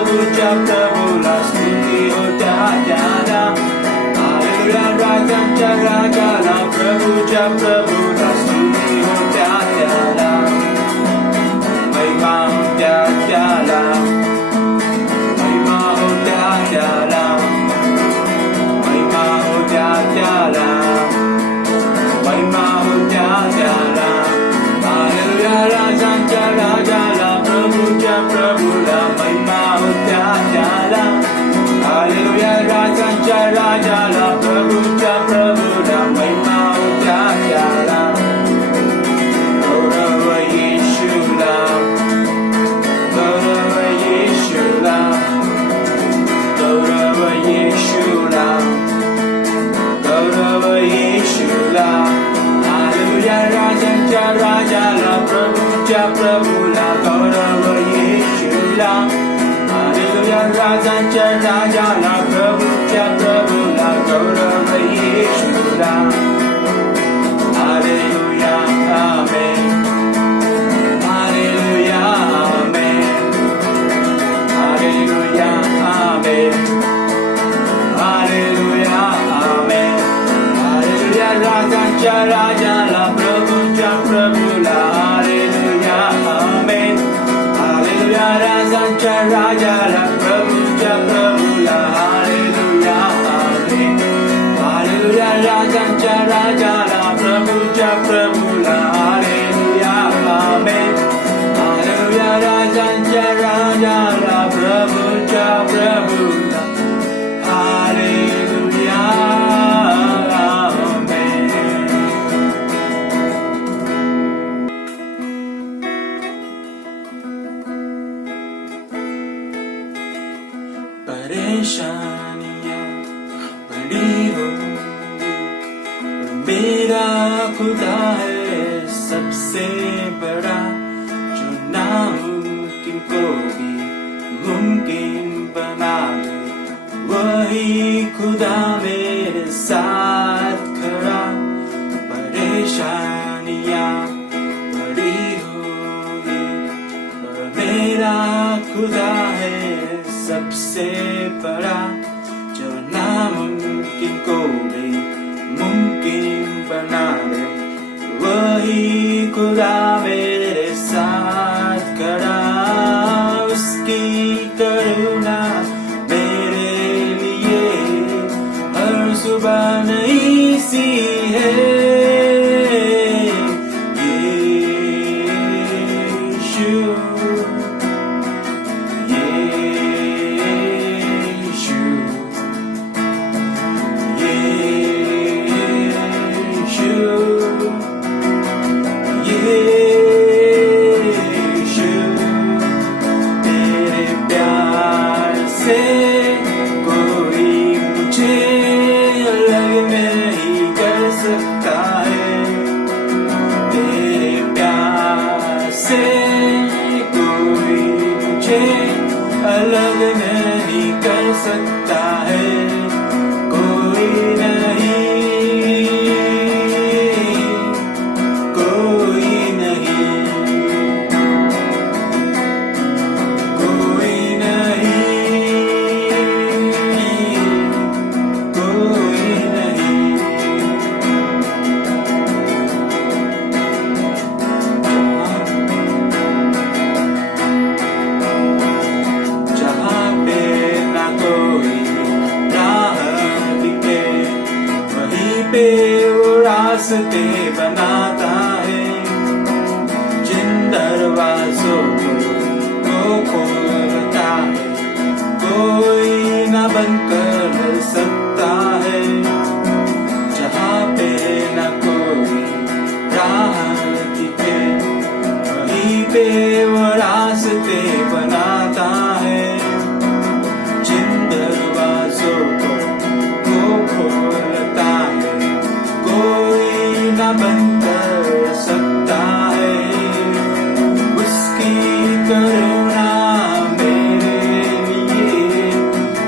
प्रभूच्या प्रभूला स्तुती हो त्याला. हालेलुया राजांच्या राजाला प्रभूच्या प्रभूला स्तुती हो त्याला. महिमा हो त्याला, महिमा हो त्याला, महिमा हो त्याला, महिमा हो त्याला. हालेलुया राजांच्या राजाला प्रभूच्या प्रभूला महिमा हो त्याला. हालेलुया राजांच्या राजाला प्रभूच्या प्रभूला महिमा हो त्याला. गौरव येशूला, गौरव येशूला, गौरव येशूला, गौरव येशूला. हालेलुया राजांच्या राजाला प्रभूच्या प्रभूला गौरव येशूला. हालेलुया राजांच्या राजाला प्रभूच्या प्रभूला गौरव येशूला. हालेलुया आमेन, हालेलुया आमेन, हालेलुया आमेन, हालेलुया आमेन. हालेलुया राजांच्या राजाला प्रभूच्या प्रभूला हालेलुया आमेन. हालेलुया राजांच्या राजाला प्रभूच्या प्रभूला हालेलुया आमेन. हालेलुया राजांच्या राजाला प्रभूच्या प्रभूला हालेलुया आमेन. हालेलुया राजांच्या राजाला प्रभूच्या प्रभूला हालेलुया आमेन. परेशानियां बड़ी होंगी पर मेरा खुदा है सबसे बड़ा, जो नामुमकिन को भी मुमकिन बना दे. वही खुदा मेरे साथ खड़ा. परेशानियां बड़ी होंगी पर मेरा खुदा है सबसे बड़ा, जो नामुमकिन को भी मुमकिन बना दे. वही खुदा मेरे साथ खड़ा. उसकी करुणा मेरे लिए हर सुबह नई सी है. यीशु, यीशु, यीशु, यीशु. तेरे प्यार से कोई मुझे अलग नहीं कर सकता है. तेरे प्यार से कोई मुझे अलग नहीं कर सकता है. कोई नहीं, कोई नहीं, कोई नहीं, कोई नहीं. जहाँ पे ना कोई राह दिखे वहीं पे वो रास्ते बनाता है. जिन दरवाजों को खोलता है कोई ना बंद कर सकता है. जहाँ पे ना कोई राह दिखे वहीं पे वो रास्ते बनाता है. जिन दरवाजों को खोलता है कोई ना बंद कर सकता है. उसकी करुणा मेरे लिए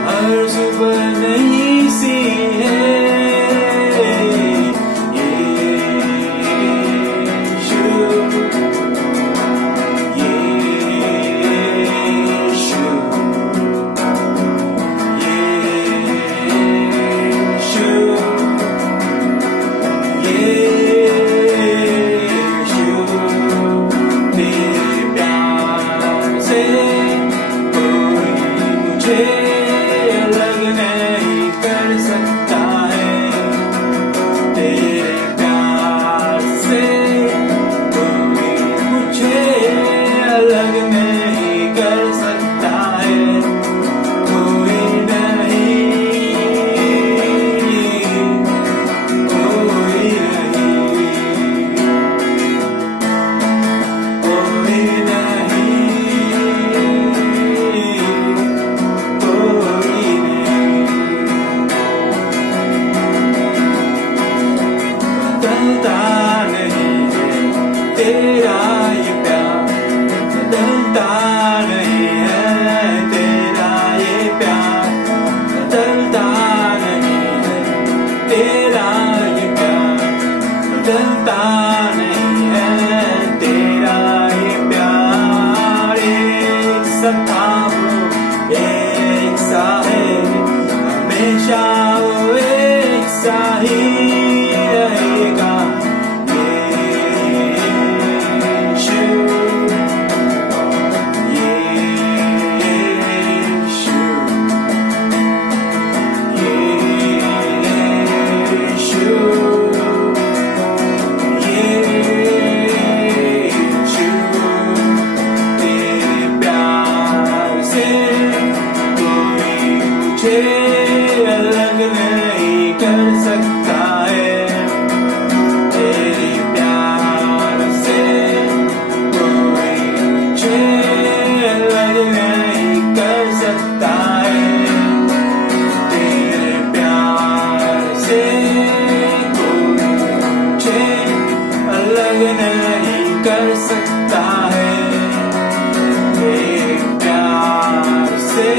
हर सुबह नई सी है. यीशु, बदलता नहीं है तेरा ये प्यार, बदलता नहीं है तेरा ये प्यार, बदलता नहीं है तेरा ये प्यार, बदलता नहीं है तेरा ये प्यार। एक सा था वो, एक सा है, हमेशा वो एक सा ही रहेगा। यीशु, यीशु, यीशु, यीशु, तेरे प्यार से कोई मुझे अलग नहीं कर सकता है। तेरे प्यार से कोई मुझे अलग नहीं कर सकता है। तेरे प्यार से कोई मुझे अलग नहीं कर सकता है। तेरे प्यार से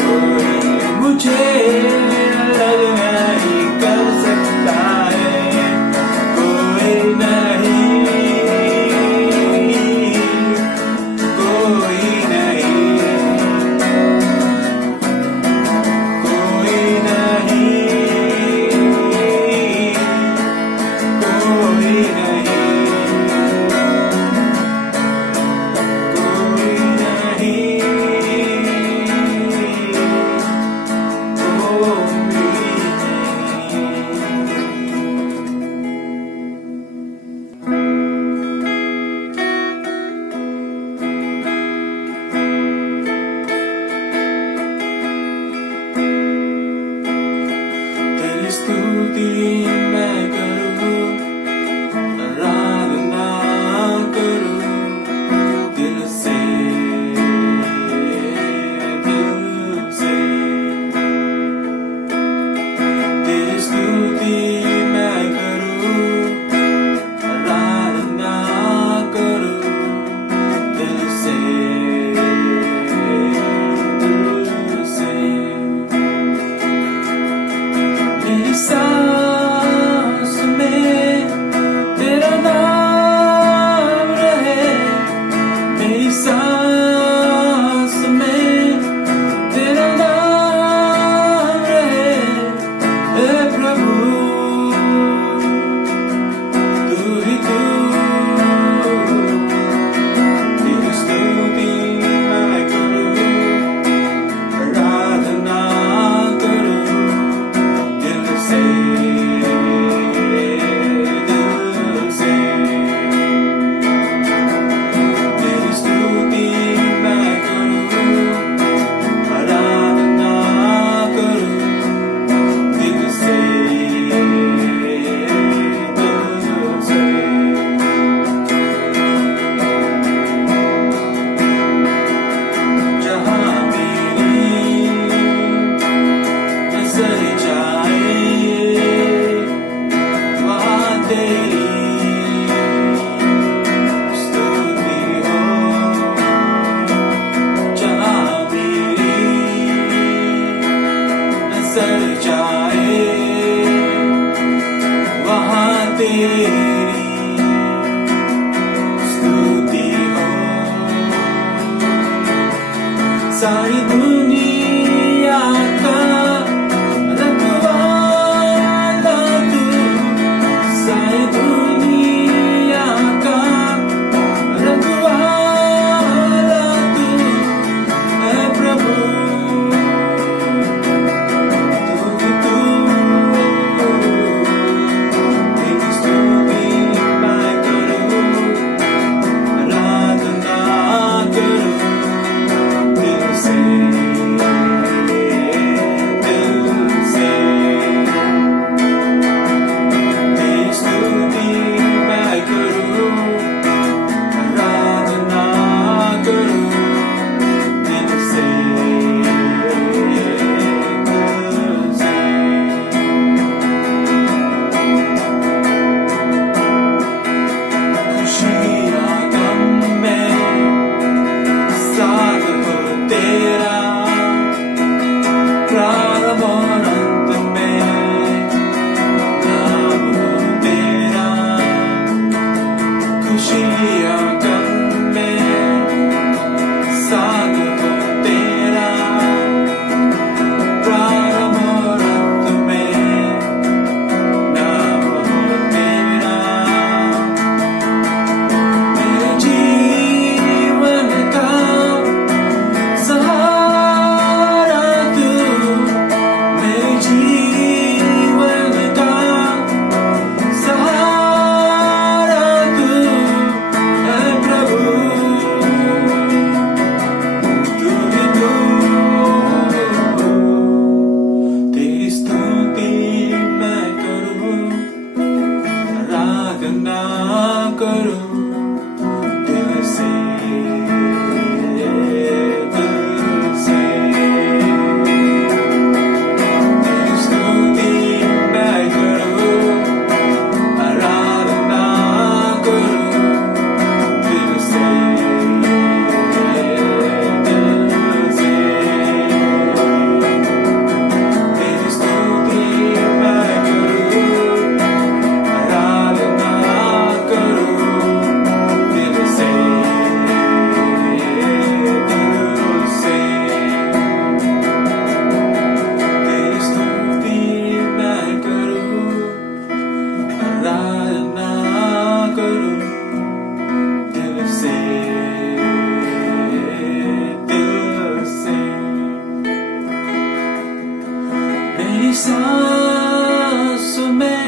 कोई मुझे अलग नहीं कर सकता है। कोई नहीं, कोई नहीं, कोई नहीं, कोई नहीं, कोई नहीं, तेरी स्तुति मैं करूं, आराधना करूं दिल से, दिल से। तेरी स्तुति मैं करूं, आराधना करूं दिल से, दिल से। मेरी सांस में तेरा नाम रहे, मेरी सांस में तेरा नाम रहे। हे प्रभु, तू ही तू, तेरी स्तुति मैं करूं, आराधना करूं दिल से, दिल से। तेरी स्तुति मैं करूं, आराधना करूं दिल से, दिल से। जहाँ मेरी नजर जाए वहाँ तेरी स्तुति हो। जहाँ मेरी नजर जाए वहाँ तेरी स्तुति हो। सारी दुनिया का रखवाला तू, सारी दुनिया का रखवाला तू है प्रभु। तू ही तू, तेरी स्तुति मैं करूं, आराधना करूं दिल से। आराधना करूं दिल से तेरी स्तुति मैं करूं आराधना करूं दिल से तेरी स्तुति मैं करूं आराधना करूं दिल से तेरी स्तुति मैं करूं आराधना करूं दिल से मेरी सांसों में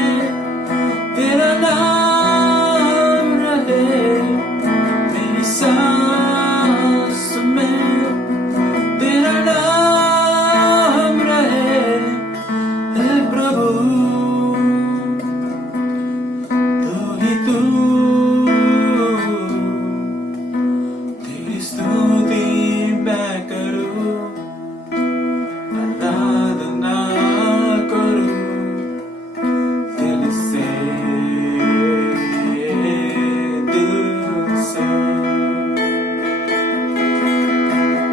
तेरा नाम रहे मेरी सांसों में तेरा नाम रहे हे प्रभु तू ही तू तेरी स्तुति मैं करूं आराधना करूं दिल से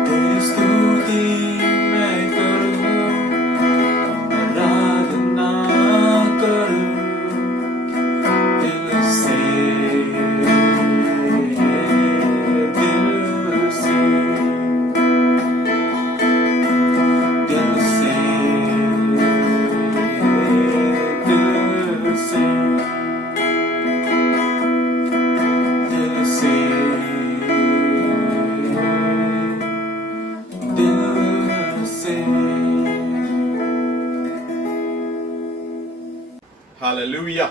तेरी स्तुति मैं करूं आराधना करूं दिल से Hallelujah.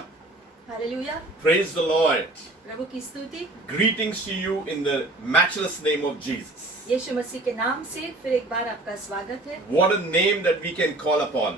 Hallelujah. Praise the Lord. प्रभु की स्तुति। Greetings to you in the matchless name of Jesus. यीशु मसीह के नाम से फिर एक बार आपका स्वागत है। What a name that we can call upon.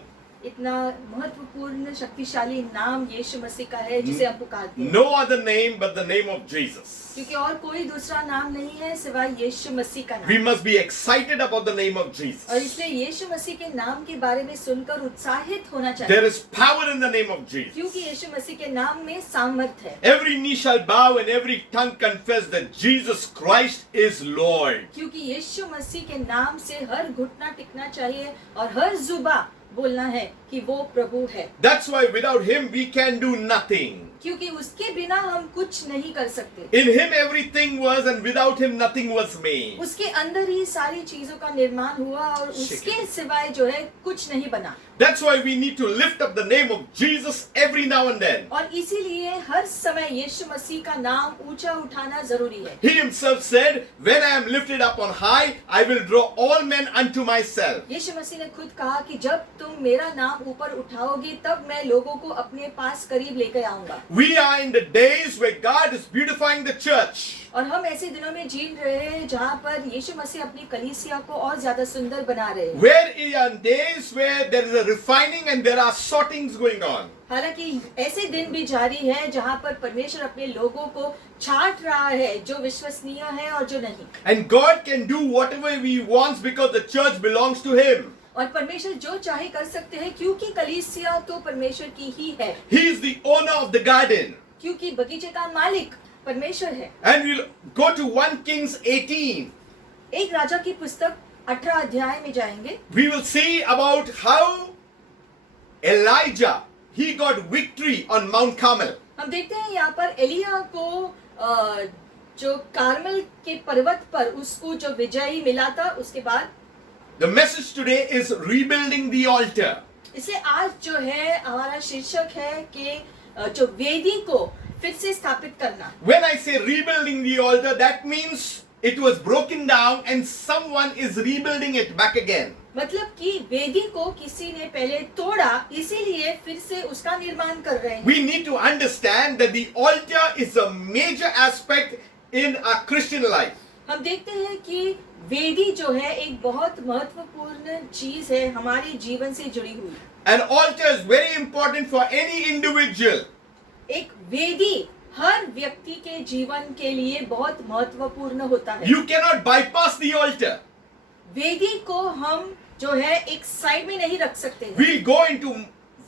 इतना महत्वपूर्ण शक्तिशाली नाम यीशु मसीह का है जिसे हम पुकारते हैं। No other name but the name of Jesus. क्योंकि और कोई दूसरा नाम नहीं है सिवाय यीशु मसीह का We नाम। must be excited about the name of और Jesus. इसलिए यीशु मसीह के नाम के बारे में सुनकर उत्साहित होना There चाहिए। is power in the name of Jesus. क्योंकि यीशु मसीह के नाम में सामर्थ है। Every knee shall bow and every tongue confess that Jesus Christ is Lord. क्योंकि यीशु मसीह के नाम से हर घुटना टिकना चाहिए और हर जुबा बोलना है कि वो प्रभु है। That's why without Him we can do nothing. क्योंकि उसके बिना हम कुछ नहीं कर सकते। In Him everything was and without Him nothing was made. उसके अंदर ही सारी चीजों का निर्माण हुआ और उसके सिवाय जो है कुछ नहीं बना। That's why we need to lift up the name of Jesus every now and then. और इसीलिए हर समय यीशु मसीह का नाम ऊंचा उठाना जरूरी है। He Himself said, "When I am lifted up on high, I will draw all men unto myself." यीशु मसीह ने खुद कहा कि जब तुम मेरा नाम ऊपर उठाओगे तब मैं लोगों को अपने पास करीब लेकर आऊंगा। We are in the days where God is beautifying the church. और हम ऐसे दिनों में जी रहे हैं जहाँ पर यीशु मसीह अपनी कलीसिया को और ज्यादा सुंदर बना रहे हैं। Where are days where there is a refining and there are sortings going on. हालांकि ऐसे दिन भी जारी है जहाँ पर परमेश्वर अपने लोगों को छांट रहा है जो विश्वसनीय है और जो नहीं। And God can do whatever He wants because the church belongs to Him. और परमेश्वर जो चाहे कर सकते हैं क्योंकि कलीसिया तो परमेश्वर की ही है। He is the owner of the garden. क्योंकि बगीचे का मालिक परमेश्वर है। And we'll go to 1 Kings 18. एक राजा की पुस्तक 18 अध्याय में जाएंगे। We will see about how Elijah, he got victory on Mount Carmel. हम देखते हैं यहाँ पर एलिया को जो कार्मल के पर्वत पर उसको जो विजय मिला था उसके बाद The message today is rebuilding the altar. इसलिए आज जो है हमारा शीर्षक है कि जो वेदी को फिर से स्थापित करना। When I say rebuilding the altar, that means it was broken down and someone is rebuilding it back again. मतलब कि वेदी को किसी ने पहले तोड़ा इसीलिए फिर से उसका निर्माण कर रहे हैं। We need to understand that the altar is a major aspect in our Christian life. हम देखते हैं कि वेदी जो है एक बहुत महत्वपूर्ण चीज है हमारे जीवन से जुड़ी हुई। An altar is very important for any individual. एक वेदी हर व्यक्ति के जीवन के लिए बहुत महत्वपूर्ण होता है। You cannot bypass the altar. वेदी को हम जो है एक साइड में नहीं रख सकते हैं। We'll go into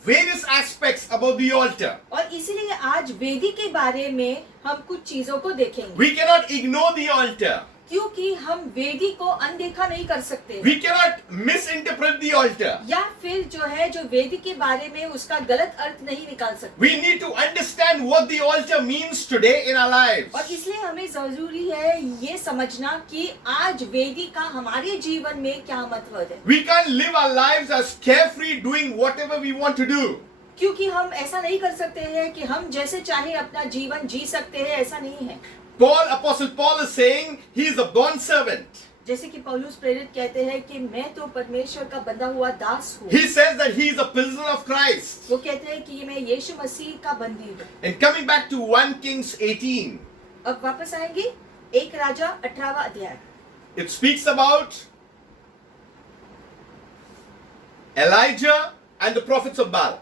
various aspects about the altar. और इसीलिए आज वेदी के बारे में हम कुछ चीजों को देखेंगे, We cannot ignore the altar. क्योंकि हम वेदी को अनदेखा नहीं कर सकते We cannot misinterpret the altar. या फिर जो है जो वेदी के बारे में उसका गलत अर्थ नहीं निकाल सकते। We need to understand what the altar means today in our lives. और इसलिए हमें जरूरी है ये समझना कि आज वेदी का हमारे जीवन में क्या महत्व है, We can't live our lives as carefree doing whatever we want to do. क्योंकि हम ऐसा नहीं कर सकते हैं कि हम जैसे चाहे अपना जीवन जी सकते हैं, ऐसा नहीं है। Apostle Paul is saying he is a bond servant. जैसे कि पौलुस प्रेरित कहते हैं कि मैं तो परमेश्वर का बंधा हुआ दास हूँ। He says that he is a prisoner of Christ. वो कहते हैं कि मैं यीशु मसीह का बंदी हूँ। And coming back to 1 Kings 18, अब वापस आएंगे 1 राजा 18वां अध्याय। it speaks about Elijah and the prophets of Baal.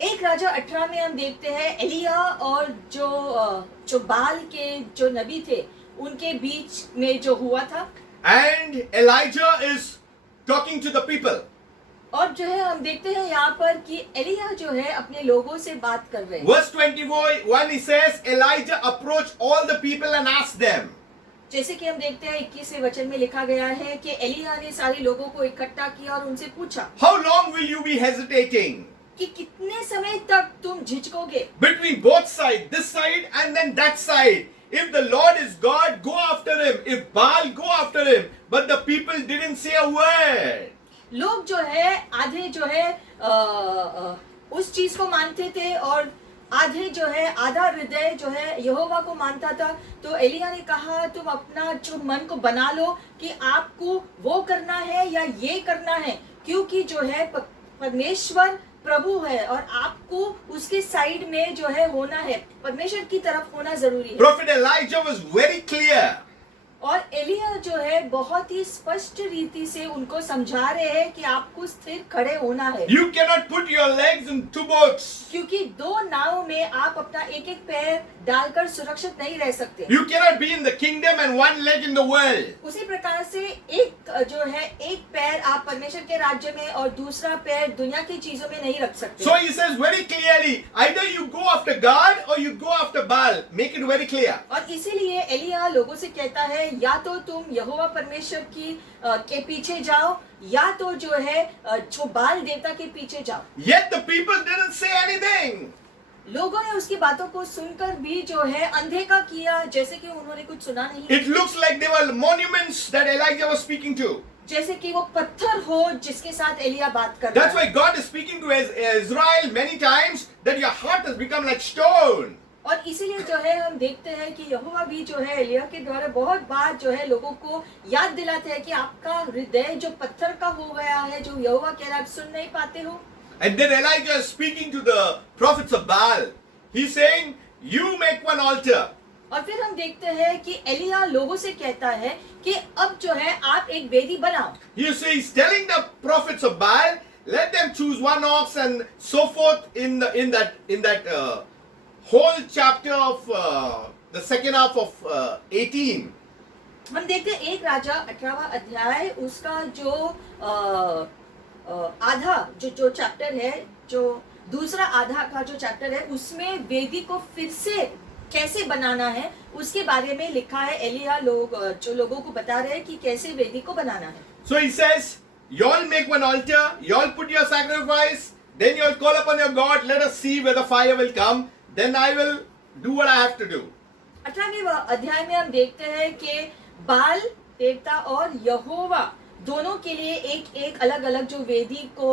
1 राजा 18 में हम देखते हैं एलिया और जो बाल के जो नबी थे उनके बीच में जो हुआ था। And Elijah is talking to the people. और जो है हम देखते हैं यहाँ पर कि एलिया जो है अपने लोगों से बात कर रहे हैं। Verse 21, he says, Elijah approached all the people and asked them. जैसे कि हम देखते हैं 21वें वचन में लिखा गया है कि एलिया ने सारे लोगों को इकट्ठा किया और उनसे पूछा How long will you be hesitating? कि कितने समय तक तुम झिझकोगे Between both sides, this side and then that side. If the Lord is God, go after him. If Baal, go after him. But the people didn't say a word. लोग जो है आधे जो है उस चीज को मानते थे और आधे जो है आधा हृदय जो है यहोवा को मानता था। तो एलिया ने कहा तुम अपना जो मन को बना लो कि आपको वो करना है या ये करना है, क्योंकि जो है परमेश्वर प्रभु है और आपको उसके साइड में जो है होना है, परमेश्वर की तरफ होना जरूरी है। Prophet Elijah was very clear. और एलिया जो है बहुत ही स्पष्ट रीति से उनको समझा रहे हैं कि आपको स्थिर खड़े होना है, You cannot put your legs in two boats. क्योंकि दो नाव में आप अपना एक एक पैर डालकर सुरक्षित नहीं रह सकते। You cannot be in the kingdom and one leg in the world. उसी प्रकार से एक जो है एक पैर आप परमेश्वर के राज्य में और दूसरा पैर दुनिया की चीजों में नहीं रख सकते। So he says very clearly, either you go after God or you go after Baal. Make it very clear. और इसीलिए एलिया लोगों से कहता है या तो तुम यहोवा परमेश्वर की के पीछे जाओ या तो जो है जो बाल देवता के पीछे जाओ। Yet the people didn't say anything. लोगों ने उसकी बातों को सुनकर भी जो है अनदेखा किया, जैसे कि उन्होंने कुछ सुना नहीं। It looks like they were monuments that Elijah was speaking to. जैसे कि वो पत्थर हो जिसके साथ एलिया बात कर रहा That's why है। God is speaking to Israel many times that your heart has become like stone. और इसीलिए जो है हम देखते हैं कि यहोवा भी जो है एलिया के द्वारा बहुत बार जो है लोगों को याद दिलाते हैं कि आपका हृदय जो पत्थर का हो गया है, जो यहोवा कह रहा है आप सुन नहीं पाते हो। And then Elijah is speaking to the prophets of Baal. He's saying, you make one altar. और फिर हम देखते हैं कि एलिया लोगों से कहता है कि अब जो है आप एक वेदी बनाओ। You see, he's telling the prophets of Baal, let them choose one ox and so forth in that whole chapter of the second half of 18. हम देखते हैं 1 राजा 18वां अध्याय उसका जो आधा जो चैप्टर है, जो दूसरा आधा का जो चैप्टर है उसमें वेदी को फिर से कैसे बनाना है उसके बारे में लिखा है। एलिया जो लोगों को बता रहे हैं कि कैसे वेदी को बनाना है। So he says, you all make one altar, you all put your sacrifice, then you all call upon your God, let us see whether fire will come, then I will do what I have to do. 18वें अध्याय में हम देखते हैं कि बाल देवता और यहोवा दोनों के लिए एक एक अलग अलग जो वेदी को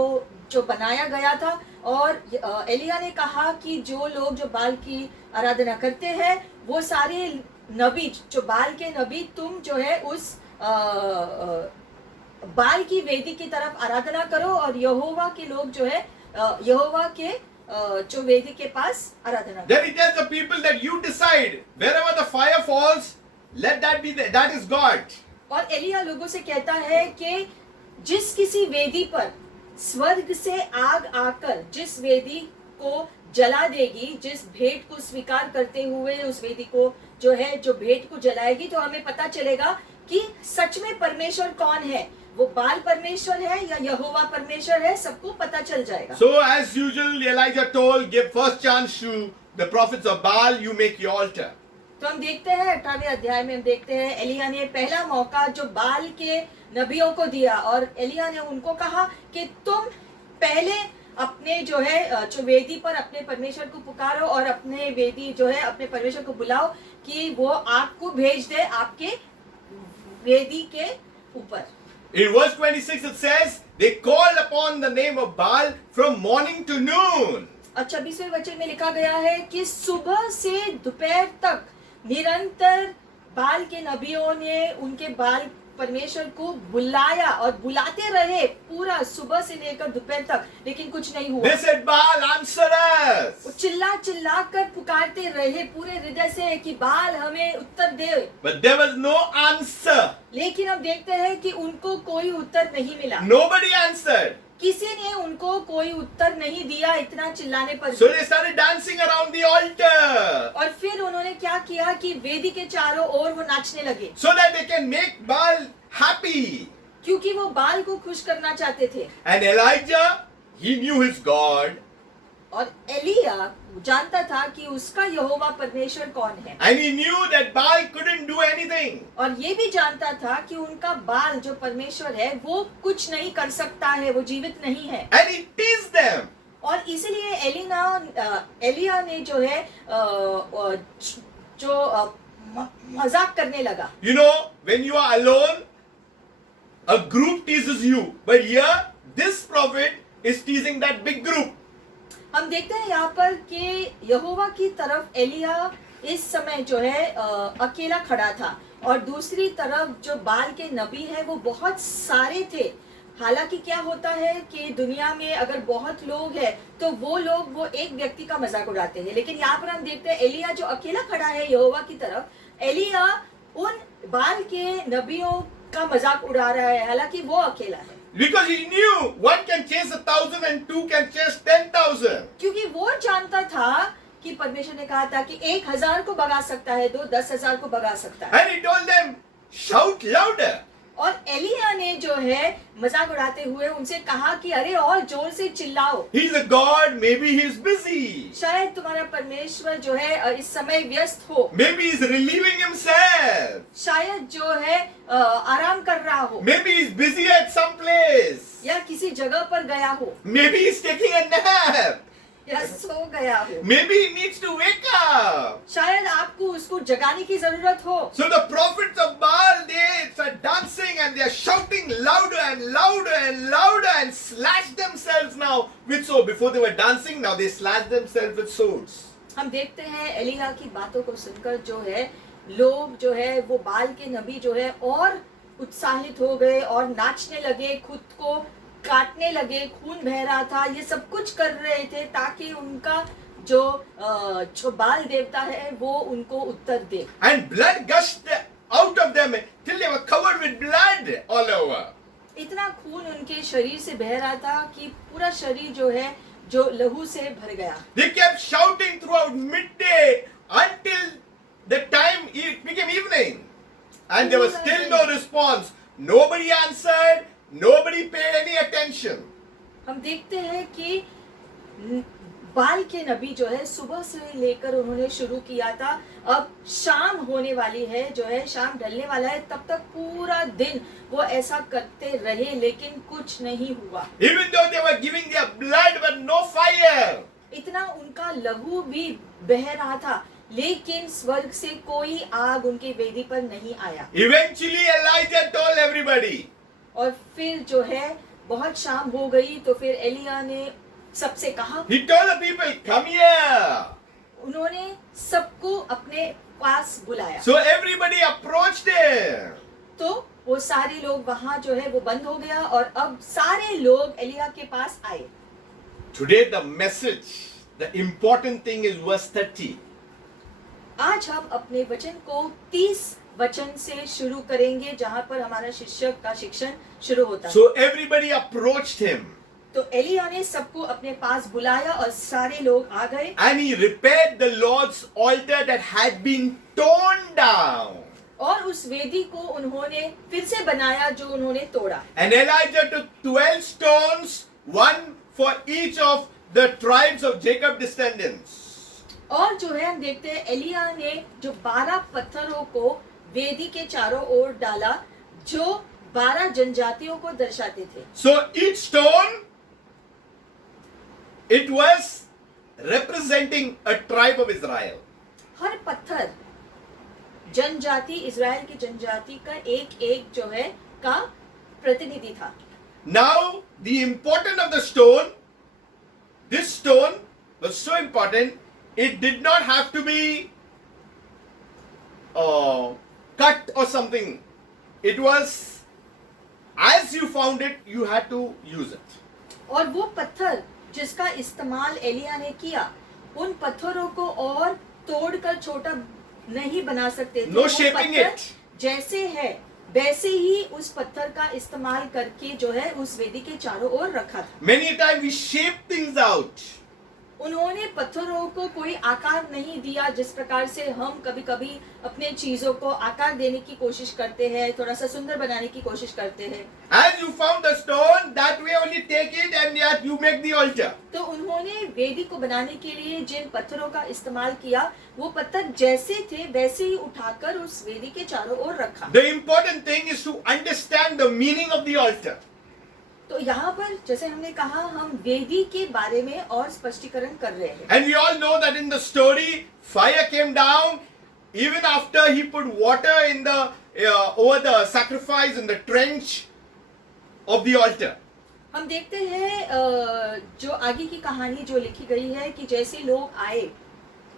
जो बनाया गया था। और एलिया ने कहा कि जो लोग जो बाल की आराधना करते हैं वो सारे नबी, जो बाल के नबी, तुम जो है उस बाल की वेदी की तरफ आराधना करो और यहोवा के लोग जो है यहोवा के जो वेदी के पास आराधना करो। Then he tells the people that you decide wherever the fire falls, let that be that is God. और एलिया लोगों से कहता है कि जिस किसी वेदी पर स्वर्ग से आग आकर जिस वेदी को जला देगी, जिस भेंट को स्वीकार करते हुए उस वेदी को जो भेंट को जलाएगी, तो हमें पता चलेगा कि सच में परमेश्वर कौन है, वो बाल परमेश्वर है या यहोवा परमेश्वर है, सबको पता चल जाएगा। So as usual, Elijah told, give first chance to the prophets of Baal, you make your altar. तो हम देखते हैं 18वें अध्याय में हम देखते हैं एलिया ने पहला मौका जो बाल के नबियों को दिया, और एलिया ने उनको कहा कि तुम पहले अपने जो वेदी पर अपने परमेश्वर को पुकारो और अपने वेदी अपने परमेश्वर को बुलाओ कि वो आग को भेज दे आपके वेदी के ऊपर। In verse 26 it says, they called upon the name of Baal from morning to noon. और 26वें वचन में लिखा गया है कि सुबह से दोपहर तक निरंतर बाल के नबियों ने उनके बाल परमेश्वर को बुलाया और बुलाते रहे पूरा सुबह से लेकर दोपहर तक, लेकिन कुछ नहीं हुआ। They said, Baal, answer us. वो चिल्ला कर पुकारते रहे पूरे हृदय से कि बाल हमें उत्तर दे, But there was no answer. लेकिन हम देखते हैं कि उनको कोई उत्तर नहीं मिला। Nobody answered. किसी ने उनको कोई उत्तर नहीं दिया इतना चिल्लाने पर। So they started dancing around the altar और फिर उन्होंने क्या किया कि वेदी के चारों ओर वो नाचने लगे, so that they can make Baal happy. क्योंकि वो बाल को खुश करना चाहते थे। And Elijah, he knew his God, और एलिया जानता था कि उसका यहोवा परमेश्वर कौन है, and he knew that Baal couldn't do anything. और ये भी जानता था कि उनका बाल जो परमेश्वर है वो कुछ नहीं कर सकता है, वो जीवित नहीं है। And he teased them. और इसलिए एलिया ने मजाक करने लगा। You know, when you are alone, a group teases you. But here, this prophet is teasing that big group. हम देखते हैं यहाँ पर कि यहोवा की तरफ एलिया इस समय अकेला खड़ा था, और दूसरी तरफ जो बाल के नबी है वो बहुत सारे थे। हालांकि क्या होता है कि दुनिया में अगर बहुत लोग हैं तो वो एक व्यक्ति का मजाक उड़ाते हैं, लेकिन यहाँ पर हम देखते हैं एलिया जो अकेला खड़ा है यहोवा की तरफ, एलिया उन बाल के नबियों का मजाक उड़ा रहा है, हालांकि वो अकेला है। Because he knew one can chase 1,000 and two can chase 10,000. क्योंकि वो जानता था कि परमेश्वर ने कहा था कि 1,000 को भगा सकता है, 10,000 को भगा सकता है। And he told them, shout louder. और एलिया ने मजाक उड़ाते हुए उनसे कहा कि अरे और जोर से चिल्लाओ। He's a God, maybe he's busy. शायद तुम्हारा परमेश्वर इस समय व्यस्त हो, Maybe he's relieving himself. शायद आराम कर रहा हो, Maybe he's busy at some place. या किसी जगह पर गया हो, Maybe he's taking a nap. या सो गया हो, Maybe he needs to wake up. शायद आपको उसको जगाने की जरूरत हो। So the prophets of Baal, they start dancing and they are shouting louder and louder and louder and slash themselves now with swords. Before they were dancing, now they slash themselves with swords. हम देखते हैं एलिया की बातों को सुनकर लोग वो बाल के नबी और उत्साहित हो गए और नाचने लगे, खुद को काटने लगे, खून बह रहा था, ये सब कुछ कर रहे थे ताकि उनका जो बाल देवता है वो उनको उत्तर दे। And blood gushed out of them till they were covered with blood all over. इतना खून उनके शरीर से बह रहा था कि पूरा शरीर जो लहू से भर गया। They kept shouting throughout midday until the time it became evening. And there was still no response. Nobody answered. Nobody paid any attention. हम देखते हैं कि बाल के नबी सुबह से लेकर उन्होंने शुरू किया था, अब शाम होने वाली है शाम ढलने वाला है, तब तक पूरा दिन वो ऐसा करते रहे लेकिन कुछ नहीं हुआ। Even though they were giving their blood but no fire. इतना उनका लहू भी बह रहा था लेकिन स्वर्ग से कोई आग उनकी वेदी पर नहीं आया। Eventually Elijah told everybody. और फिर बहुत शाम हो गई तो फिर एलिया ने सबसे कहा, He told the people, come here. उन्होंने सबको अपने पास बुलाया। So everybody approached him. तो वो सारे लोग वहाँ वो बंद हो गया और अब सारे लोग एलिया के पास आए। Today the message, the important thing is verse 30. आज हम अपने वचन को 30 वचन से शुरू करेंगे जहाँ पर हमारा शिक्षक का शिक्षण शुरू होता है। So everybody approached him. तो एलिया ने सबको अपने पास बुलाया और सारे लोग आ गए and he repaired the Lord's altar that had been torn down. और उस वेदी को उन्होंने फिर से बनाया जो उन्होंने तोड़ा। And Elijah took 12 stones, one for each of the tribes of Jacob descendants. और जो है हम देखते हैं एलिया ने जो 12 पत्थरों को वेदी के चारों ओर डाला जो 12 जनजातियों को दर्शाते थे। So each stone, it was representing a tribe of Israel. हर पत्थर जनजाति इज़राइल की जनजाति का एक एक जो है का प्रतिनिधि था। Now the importance of the stone, this stone was so important, it did not have to be cut or something. It was, as you found it, you had to use it. और वो पत्थर जिसका इस्तेमाल एलिया ने किया उन पत्थरों को और तोड़कर छोटा नहीं बना सकते थे। No वो shaping पत्थर it. जैसे है वैसे ही उस पत्थर का इस्तेमाल करके जो है उस वेदी के चारों ओर रखा था। Many times we shape things out. उन्होंने पत्थरों को कोई आकार नहीं दिया जिस प्रकार से हम कभी कभी अपने चीजों को आकार देने की कोशिश करते हैं, थोड़ा सा सुंदर बनाने की कोशिश करते हैं। As you found the stone, that way only take it and yet you make the altar. तो उन्होंने वेदी को बनाने के लिए जिन पत्थरों का इस्तेमाल किया वो पत्थर जैसे थे वैसे ही उठाकर उस वेदी के चारों ओर रखा। The important thing is to understand the meaning of the altar. तो यहाँ पर जैसे हमने कहा हम वेदी के बारे में और स्पष्टीकरण कर रहे हैं। And we all know that in the story, fire came down even after he put water in the over the sacrifice in the trench of the altar. हम देखते हैं जो आगे की कहानी जो लिखी गई है कि जैसे लोग आए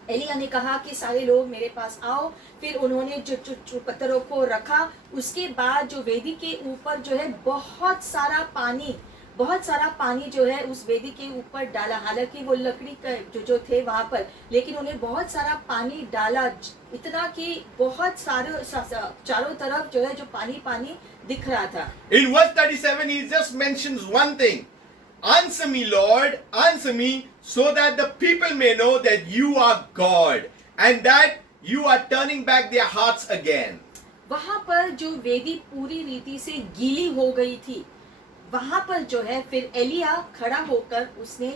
एलिया ने कहा कि सारे लोग मेरे पास आओ, फिर उन्होंने जो पत्थरों को रखा, उसके बाद जो वेदी के ऊपर जो है बहुत सारा पानी जो है उस वेदी के ऊपर डाला। हालांकि वो लकड़ी का जो थे वहां पर, लेकिन उन्हें बहुत सारा पानी डाला इतना कि बहुत सारे चारों तरफ जो है जो पानी दिख रहा था। In verse 37, he just mentions one thing. Answer me, Lord, answer me, so that the people may know that you are God and that you are turning back their hearts again. वहां पर जो वेदी पूरी रीति से गीली हो गई थी, वहां पर जो है फिर एलिया खड़ा होकर उसने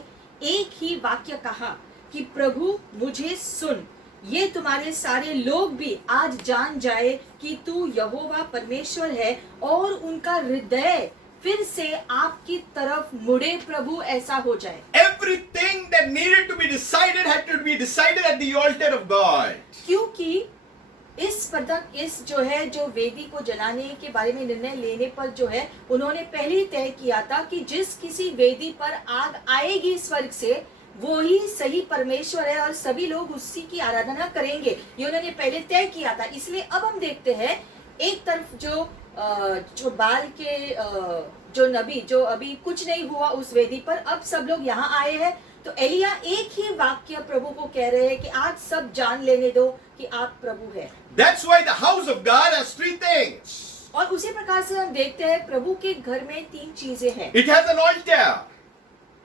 एक ही वाक्य कहा कि प्रभु मुझे सुन, ये तुम्हारे सारे लोग भी आज जान जाए कि तू यहोवा परमेश्वर है और उनका हृदय फिर से आपकी तरफ मुड़े। प्रभु ऐसा हो जाए। Everything that needed to be decided had to be decided at the altar of God. क्योंकि इस जो है जो वेदी को जलाने के बारे में निर्णय लेने पर जो है उन्होंने पहले ही तय किया था कि जिस किसी वेदी पर आग आएगी स्वर्ग से वो ही सही परमेश्वर है और सभी लोग उसी की आराधना करेंगे। ये उन्होंने पहले तय किया था। इसलिए अब हम देखते हैं एक तरफ जो बाल के जो नबी जो अभी कुछ नहीं हुआ उस वेदी पर, अब सब लोग यहाँ आए हैं। तो एलिया एक ही वाक्य प्रभु को कह रहे हैं कि आज सब जान लेने दो कि आप प्रभु हैं। That's why the house of God has three things. और उसी प्रकार से हम देखते हैं प्रभु के घर में तीन चीजें हैं। It has an altar.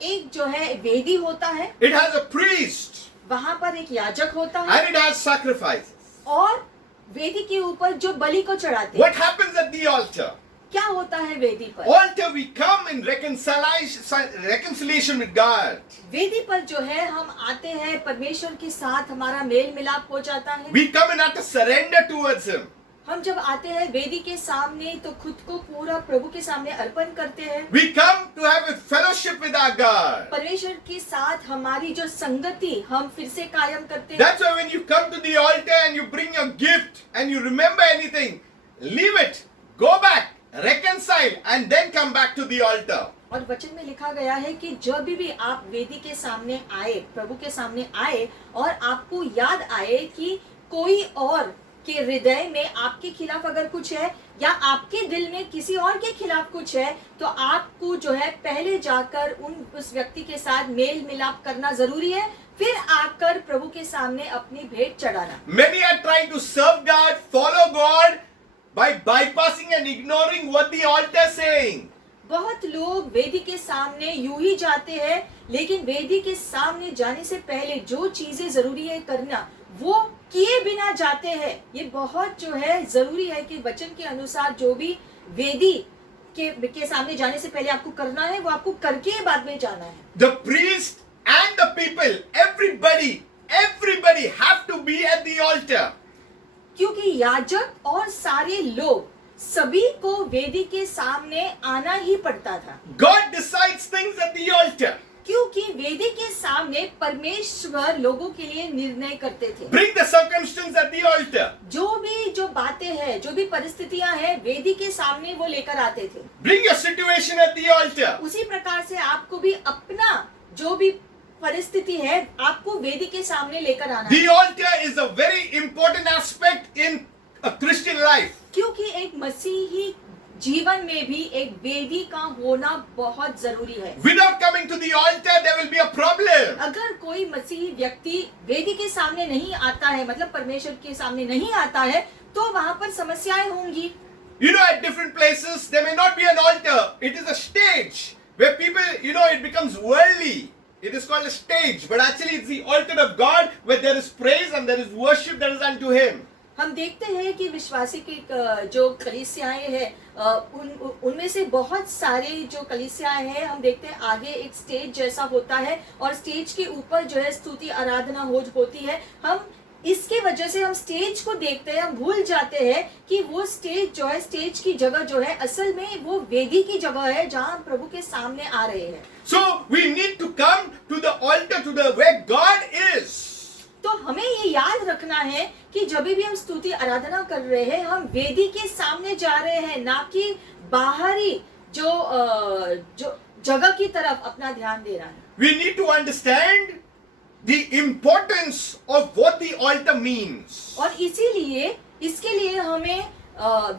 एक जो है वेदी होता है, It has a priest. वहां पर एक याजक होता है And it has sacrifices. और वेदी के ऊपर जो बलि को चढ़ाते हैं। What happens at the altar? क्या होता है वेदी पर? Altar, we come in reconciliation with God. वेदी पर जो है हम आते हैं, परमेश्वर के साथ हमारा मेल मिलाप हो जाता है। We come in utter surrender towards Him. हम जब आते हैं वेदी के सामने तो खुद को पूरा प्रभु के सामने अर्पण करते हैं। We come to have a fellowship with our God. परमेश्वर के साथ हमारी जो संगति हम फिर से कायम करते हैं। That's why when you come to the altar and you bring your gift and you remember anything, leave it, go back, reconcile and then come back to the altar. और वचन में लिखा गया है कि जब भी आप वेदी के सामने आए, प्रभु के सामने आए और आपको याद आए कि कोई और के हृदय में आपके खिलाफ अगर कुछ है या आपके दिल में किसी और के खिलाफ कुछ है, तो आपको जो है पहले जाकर उस व्यक्ति के साथ मेल मिलाप करना जरूरी है, फिर आकर प्रभु के सामने अपनी भेंट चढ़ाना। Many are trying to serve God, follow God by bypassing and ignoring what the altar is saying. बहुत लोग वेदी के सामने यूं ही जाते हैं, लेकिन वेदी के सामने जाने से पहले जो चीजें जरूरी है करना वो किए बिना जाते हैं। ये बहुत जो है जरूरी है कि वचन के अनुसार जो भी वेदी के सामने जाने से पहले आपको करना है वो आपको करके बाद में जाना है। The priest and the people, everybody have to be at the altar. क्योंकि याजक और सारे लोग सभी को वेदी के सामने आना ही पड़ता था, God decides things at the altar. क्योंकि वेदी के सामने परमेश्वर लोगों के लिए निर्णय करते थे। Bring the circumstance at the altar. जो बातें हैं, जो भी परिस्थितियां हैं, वेदी के सामने वो लेकर आते थे। Bring your situation at the altar. उसी प्रकार से आपको भी अपना जो भी परिस्थिति है आपको वेदी के सामने लेकर आना The है। altar is a very important aspect in a Christian life. क्योंकि एक मसीही जीवन में भी एक वेदी का होना बहुत जरूरी है। Without coming to the altar, there will be a problem. अगर कोई मसीही व्यक्ति वेदी के सामने नहीं आता है, मतलब परमेश्वर के सामने नहीं आता है, तो वहां पर समस्याएं होंगी। You know, at different places, there may not be an altar. It is a stage where people, it becomes worldly. It is called a stage, but actually it's the altar of God where there is praise and there is worship that is unto Him. हम देखते हैं कि विश्वासी की जो कलीसियाएं हैं उनमें से बहुत सारे जो कलीसियाएं हैं हम देखते हैं आगे एक स्टेज जैसा होता है और स्टेज के ऊपर जो है स्तुति आराधना होती है। हम इसके वजह से हम स्टेज को देखते हैं, हम भूल जाते हैं कि वो स्टेज जो है, स्टेज की जगह जो है असल में वो वेदी की जगह है जहां हम प्रभु के सामने आ रहे हैं। So we need to come to the altar, to the where God is. तो हमें ये याद रखना है कि जब भी हम स्तुति आराधना कर रहे हैं हम वेदी के सामने जा रहे हैं, ना कि बाहरी जो जगह की तरफ अपना ध्यान दे रहा है। We need to understand the importance of what the altar means. और इसीलिए इसके लिए हमें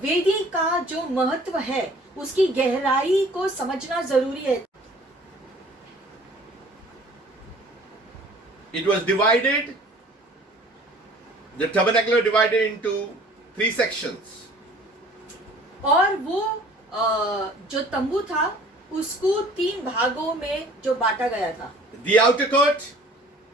वेदी का जो महत्व है उसकी गहराई को समझना जरूरी है। It was divided, the tabernacle was divided into 3 sections. और वो जो तंबू था उसको 3 भागों में जो बांटा गया था। The outer court,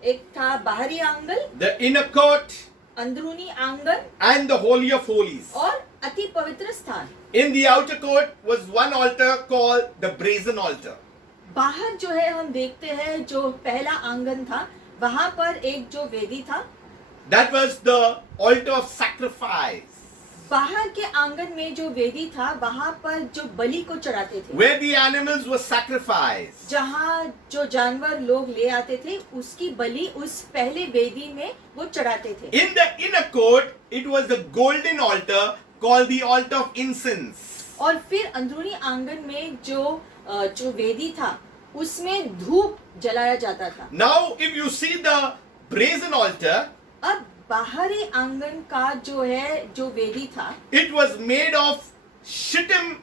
एक था बाहरी आंगन, the inner court, अंदरूनी आंगन and the holy of holies. और अति पवित्र स्थान। In the outer court was one altar called the brazen altar. बाहर जो है हम देखते हैं जो पहला आंगन था वहां पर एक जो वेदी था, That was the altar of sacrifice, बाहर के आंगन में जो वेदी था वहां पर जो बलि को चढ़ाते थे, where the animals were sacrificed. जहां जो जानवर लोग ले आते थे उसकी बलि उस पहले वेदी में वो चढ़ाते थे। In the inner court, it was the golden altar called the altar of incense. और फिर अंदरूनी आंगन में जो वेदी था उसमें धूप जलाया जाता था। Now, if you see the brazen altar, अब बाहरी आंगन का जो वेदी था it was made of shittim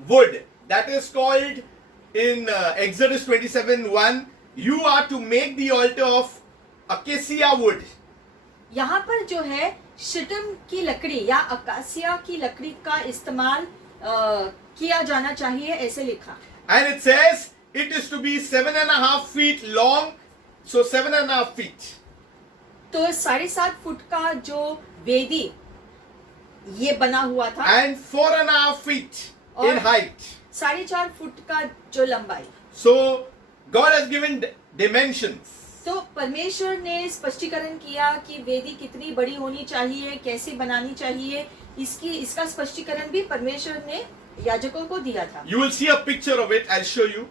wood. That is called in Exodus 27:1. You are to make the altar of acacia wood. यहाँ पर जो है शिटम की लकड़ी या अकासिया की लकड़ी का इस्तेमाल किया जाना चाहिए, ऐसे लिखा। And it says it is to be 7.5 feet long. So 7.5 feet. तो 7.5 फुट का जो वेदी ये बना हुआ था And 4.5 feet in और height. 4.5 फुट का जो लंबाई। So God has given dimensions. तो परमेश्वर ने स्पष्टीकरण किया कि वेदी कितनी बड़ी होनी चाहिए, कैसे बनानी चाहिए, इसका स्पष्टीकरण भी परमेश्वर ने याजकों को दिया था। You will see a picture of it. I'll show you.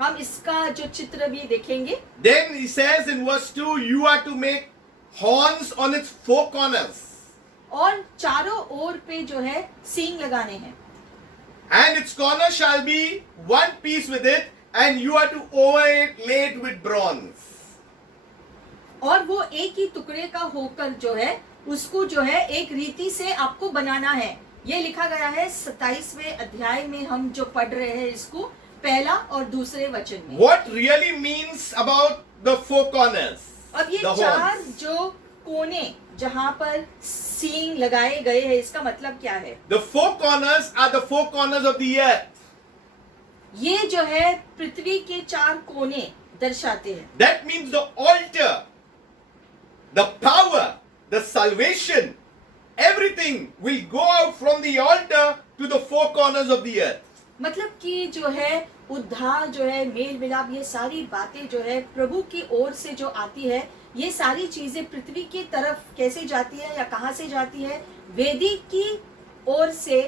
हम इसका जो चित्र भी देखेंगे। Then he says in verse 2, you are to make horns on its 4 corners. और चारों ओर पे जो है सींग लगाने हैं। And its corner shall be one piece with it, and you are to overlay it with bronze. और वो एक ही टुकड़े का होकर जो है उसको जो है एक रीति से आपको बनाना है। ये लिखा गया है 27वें अध्याय में हम जो पढ़ रहे हैं इसको पहला और दूसरे वचन में। What really means about the 4 corners? अब ये The 4 horns. जो कोने जहां पर सींग लगाए गए हैं इसका मतलब क्या है? The 4 corners are the 4 corners of the earth. ये जो है पृथ्वी के 4 कोने दर्शाते हैं। That means the altar, the power, the salvation, everything will go out from the altar to the 4 corners of the earth. मतलब कि जो है उद्धार जो है मेल मिलाप ये सारी बातें जो है प्रभु की ओर से जो आती है, ये सारी चीजें पृथ्वी की तरफ कैसे जाती है या कहाँ से जाती है? वेदी की ओर से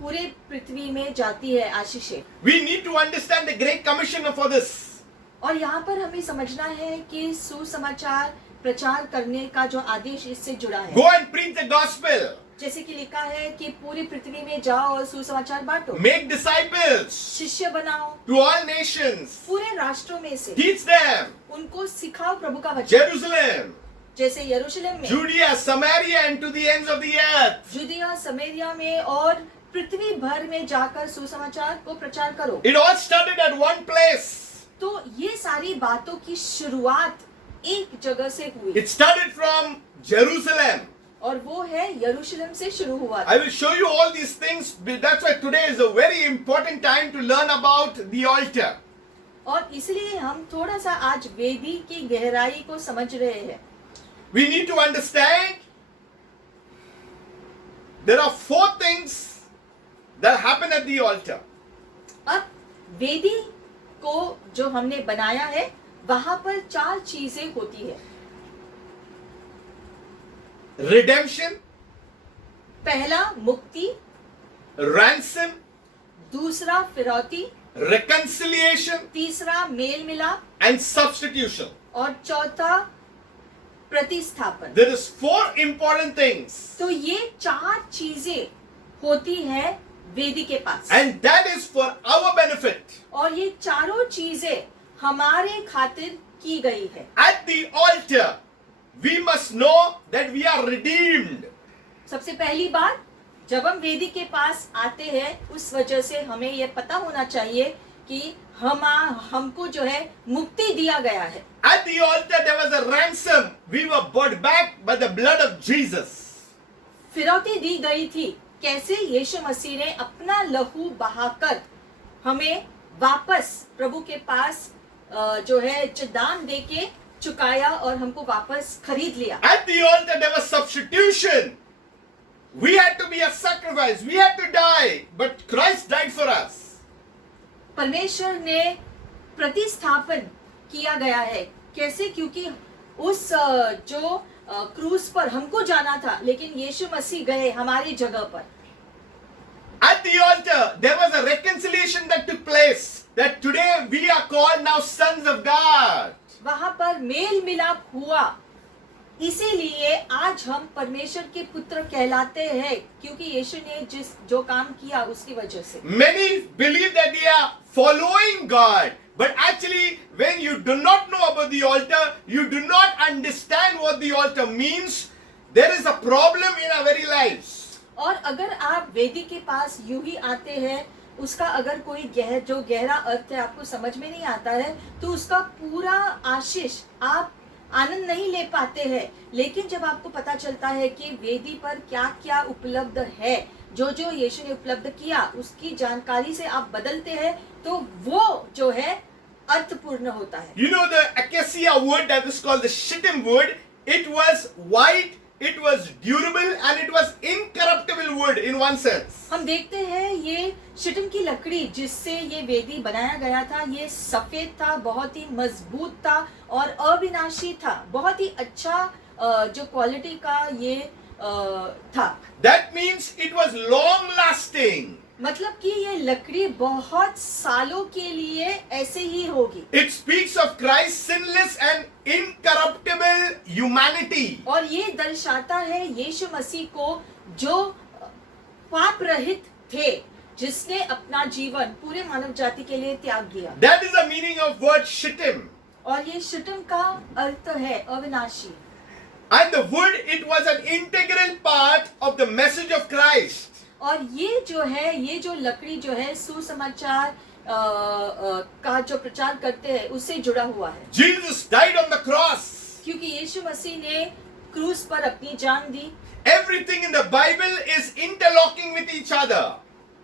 पूरे पृथ्वी में जाती है आशीषें। We need to understand the Great Commission for this. और यहाँ पर हमें समझना है कि सुसमाचार प्रचार करने का जो आदेश इससे जुड़ा है। Go and preach the gospel. जैसे कि लिखा है कि पूरी पृथ्वी में जाओ और सुसमाचार बांटो, Make disciples शिष्य बनाओ to all nations. पूरे राष्ट्रों में से, Teach them. उनको सिखाओ प्रभु का वचन। Jerusalem, जैसे यरूशलेम में, Judea, Samaria, and to the ends of the earth. जुदिया समरिया में और पृथ्वी भर में जाकर सुसमाचार को प्रचार करो। It all started at one place. तो ये सारी बातों की शुरुआत एक जगह से हुई It started from Jerusalem. और वो है यरूशलेम से शुरू हुआ I will show you all these things. That's why today is a very important time to learn about the altar. और इसलिए हम थोड़ा सा आज वेदी की गहराई को समझ रहे हैं। We need to understand there are 4 things that happen at the altar. अब वेदी को जो हमने बनाया है वहां पर 4 चीजें होती है। Redemption, पहला मुक्ति, ransom, दूसरा फिरौती, reconciliation, तीसरा मेल मिलाप and substitution. और चौथा प्रतिस्थापन। There is 4 important things. तो ये 4 चीजें होती है वेदी के पास, And that is for our benefit. और ये चारों चीजें हमारे खातिर की गई है। At the altar, we must know that we are redeemed. सबसे पहली बात, जब हम वेदी के पास आते हैं उस वजह से हमें ये पता होना चाहिए कि हमको जो है मुक्ति दिया गया है। At the altar, there was a ransom. We were bought back by the blood of Jesus. फिरौती दी गई थी। कैसे? यीशु मसीह ने अपना लहू बहाकर हमें वापस प्रभु के पास जो है दान दे के चुकाया और हमको वापस खरीद लिया। At the altar, there was substitution. We had to be a sacrifice. We had to die. But Christ died for us. परमेश्वर ने प्रतिस्थापन किया गया है। कैसे? क्योंकि उस जो क्रूस पर हमको जाना था, लेकिन यीशु मसीह गए हमारी जगह पर। At the altar, there was a reconciliation that took place. That today we are called now sons of God. वहां पर मेल मिलाप हुआ, इसीलिए आज हम परमेश्वर के पुत्र कहलाते हैं, क्योंकि यीशु ने जो काम किया उसकी वजह से। Many believe that they are following God. But actually, when you do not know about the altar, you do not understand what the altar means, there is a problem in our very lives. और अगर आप वेदी के पास यूं ही आते हैं, उसका अगर कोई गहरा अर्थ है आपको समझ में नहीं आता है, तो उसका पूरा आशीष आप आनंद नहीं ले पाते हैं। लेकिन जब आपको पता चलता है कि वेदी पर क्या क्या उपलब्ध है, जो जो यीशु ने उपलब्ध किया, उसकी जानकारी से आप बदलते हैं, तो वो जो है अर्थपूर्ण होता है। You know the acacia wood that is called the shittim wood, it was white, it was durable and it was incorruptible wood in one sense. हम देखते हैं ये शिटिम की लकड़ी जिससे ये वेदी बनाया गया था, ये सफेद था, बहुत ही मजबूत था और अविनाशी था, बहुत ही अच्छा जो क्वालिटी का ये था। That means it was long lasting. मतलब कि ये लकड़ी बहुत सालों के लिए ऐसे ही होगी। It speaks of Christ's sinless and incorruptible humanity. और ये दर्शाता है यीशु मसीह को जो पाप रहित थे, जिसने अपना जीवन पूरे मानव जाति के लिए त्याग दिया। That is the meaning of word shittim. और ये शिटिम का अर्थ है अविनाशी। And the wood, it was an integral part of the message of Christ. और ये जो है, ये जो लकड़ी जो है सुसमाचार का जो प्रचार करते हैं उससे जुड़ा हुआ है। Jesus died on the cross. क्योंकि यीशु मसीह ने क्रूस पर अपनी जान दी। Everything in the Bible is interlocking with each other.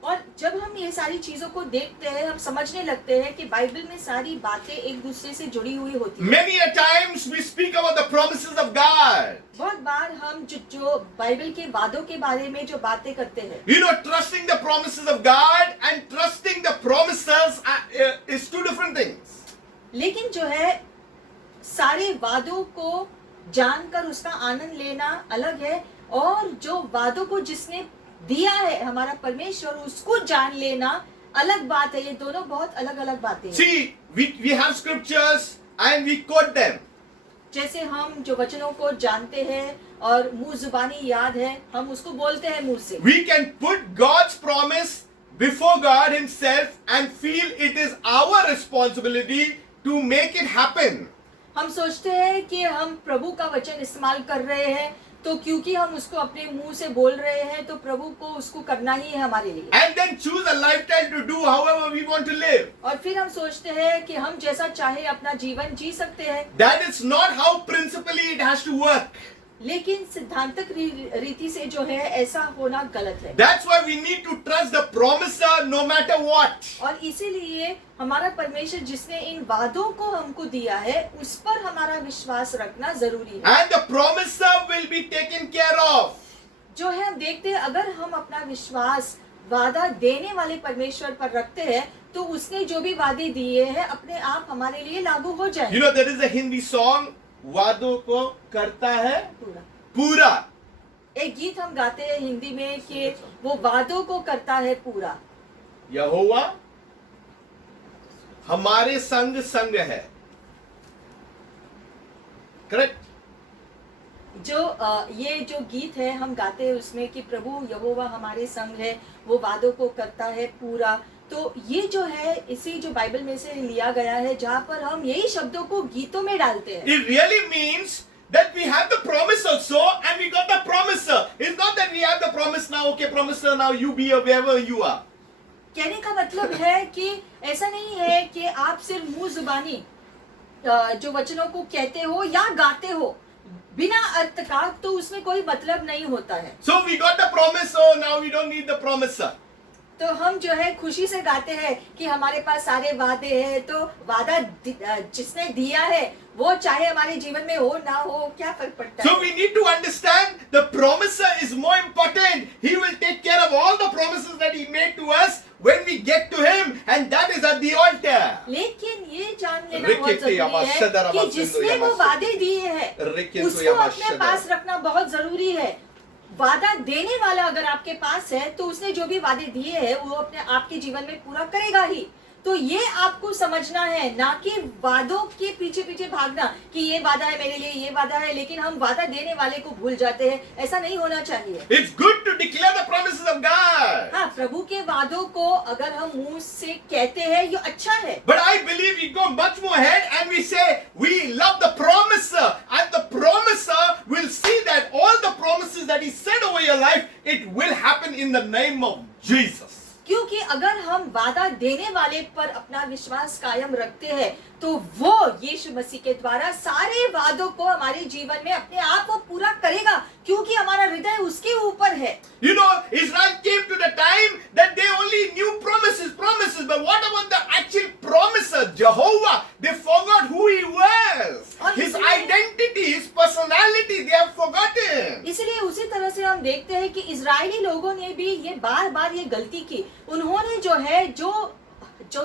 और जब हम ये सारी चीजों को देखते हैं, हम समझने लगते हैं कि बाइबल में सारी बातें एक दूसरे से जुड़ी हुई होती हैं। Many a times we speak about the promises of God. बहुत बार हम जो बाइबल के वादों के बारे में जो बातें करते हैं, You know, trusting the promises of God and trusting the promises is two different things. लेकिन जो है सारे वादों को जानकर उसका आनंद लेना अलग है, और जो वादों को जिसने दिया है हमारा परमेश्वर, उसको जान लेना अलग बात है। ये दोनों बहुत अलग अलग बातें हैं। See, we have scriptures and we quote them. जैसे हम जो वचनों को जानते हैं और मुंह जुबानी याद है, हम उसको बोलते हैं मुंह से। We can put God's promise before God Himself and feel it is our responsibility to make it happen. हम सोचते हैं कि हम प्रभु का वचन इस्तेमाल कर रहे हैं, तो क्योंकि हम उसको अपने मुंह से बोल रहे हैं तो प्रभु को उसको करना ही है हमारे लिए। And then choose a lifestyle to do however we want to live. और फिर हम सोचते हैं कि हम जैसा चाहे अपना जीवन जी सकते हैं। That is not how principally it has to work. लेकिन सिद्धांतक रीति से जो है ऐसा होना गलत है। That's why we need to trust the promiser no matter what. और इसीलिए हमारा परमेश्वर जिसने इन वादों को हमको दिया है, उस पर हमारा विश्वास रखना जरूरी है। And the promiser will be taken care of. जो है हम देखते हैं, अगर हम अपना विश्वास वादा देने वाले परमेश्वर पर रखते हैं, तो उसने जो भी वादे दिए हैं अपने आप हमारे लिए लागू हो जाए। You know, there is a Hindi song, वादों को करता है पूरा पूरा. एक गीत हम गाते हैं हिंदी में कि वो वादों को करता है पूरा। यहोवा हमारे संग संग है. करेक्ट? ये जो गीत है हम गाते हैं उसमें कि प्रभु यहोवा हमारे संग है, वो वादों को करता है पूरा। तो ये जो है इसी जो बाइबल में से लिया गया है, जहाँ पर हम यही शब्दों को गीतों में डालते हैं। It really means that we have the promise also and we got the promiser. It's not that we have the promise now, okay, promiser, now you be wherever you are. कहने का मतलब है कि ऐसा नहीं है कि आप सिर्फ मुंह जुबानी जो वचनों को कहते हो या गाते हो बिना अर्थ का, तो उसमें कोई मतलब नहीं होता है। So we got the promise, so now we don't need the promiser. तो हम जो है खुशी से गाते हैं कि हमारे पास सारे वादे हैं, तो वादा जिसने दिया है वो चाहे हमारे जीवन में हो ना हो, क्या फर्क पड़ता है। So we need to understand the promiser is more important. He will take care of all the promises that He made to us when we get to Him, and that is at the altar. लेकिन ये जान लेना बहुत जरूरी है कि जिसने वो वादे दिए हैं उसको अपने पास रखना बहुत जरूरी है। वादा देने वाला अगर आपके पास है तो उसने जो भी वादे दिए हैं वो अपने आपके जीवन में पूरा करेगा ही। तो ये आपको समझना है, ना कि वादों के पीछे पीछे भागना कि ये वादा है मेरे लिए, ये वादा है, लेकिन हम वादा देने वाले को भूल जाते हैं। ऐसा नहीं होना चाहिए। It's good to declare the promises of God. हाँ, प्रभु के वादों को अगर हम मुंह से कहते हैं ये अच्छा है। But I believe we go much more ahead and we say we love the promiser, and the promiser will see that all the promises that He said over your life, it will happen in the name of Jesus. क्योंकि अगर हम वादा देने वाले पर अपना विश्वास कायम रखते हैं तो वो यीशु मसीह के द्वारा सारे वादों को हमारे जीवन में अपने आप वो पूरा करेगा, क्योंकि हमारा हृदय उसके ऊपर है। You know, Israel came to the time that they only knew promises, but what about the actual promiser, Jehovah? They forgot who He was, His identity, His personality, they have forgotten. इसलिए उसी तरह से हम देखते हैं कि Israeli लोगों ने भी ये बार बार ये गलती की। उन्होंने जो है जो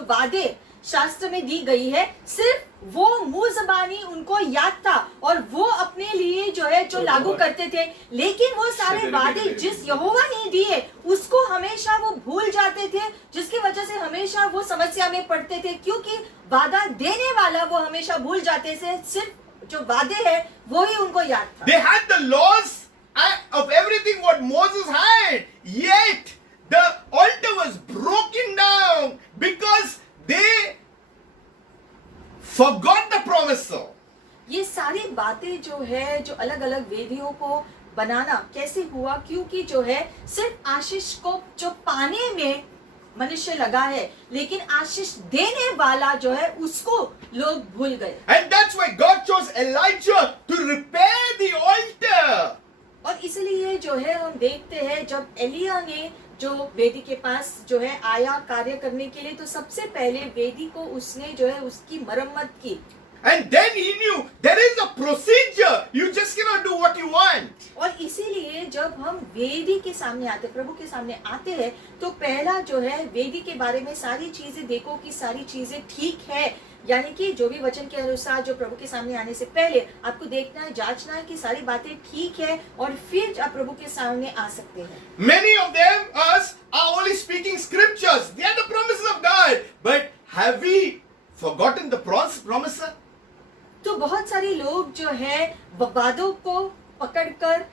वादे शास्त्र में दी गई है, सिर्फ वो मुंह ज़बानी उनको याद था और वो अपने लिए जो है जो लागू करते थे, लेकिन वो सारे वादे जिस यहोवा ने दिए उसको हमेशा वो भूल जाते थे, जिसकी वजह से हमेशा वो समस्या में पड़ते थे, क्योंकि वादा देने वाला वो हमेशा भूल जाते थे, सिर्फ जो वादे है वो ही उनको याद था। They had the laws of everything what Moses had, yet the altar was broken down because they forgot the promiser. ये सारी बातें जो है जो अलग अलग वेदियों को बनाना कैसे हुआ, क्योंकि जो है सिर्फ आशीष को जो पाने में मनुष्य लगा है, लेकिन आशीष देने वाला जो है उसको लोग भूल गए। And that's why God chose Elijah to repair the altar. और इसलिए जो है हम देखते हैं जब एलिया ने जो वेदी के पास जो है आया कार्य करने के लिए, तो सबसे पहले वेदी को उसने जो है उसकी मरम्मत की। And then he knew there is a procedure. You just cannot do what you want. और इसीलिए जब हम वेदी के सामने आते, प्रभु के सामने आते हैं, तो पहला जो है वेदी के बारे में सारी चीजें देखो कि सारी चीजें ठीक है, यानी कि जो भी वचन के अनुसार जो प्रभु के सामने आने से पहले आपको देखना है, जांचना है कि सारी बातें ठीक है, और फिर आप प्रभु के सामने आ सकते हैं। Many of them, us, are only speaking scriptures. They are the promises of God. But have we forgotten the promiser? तो बहुत सारे लोग जो है वादों को पकड़कर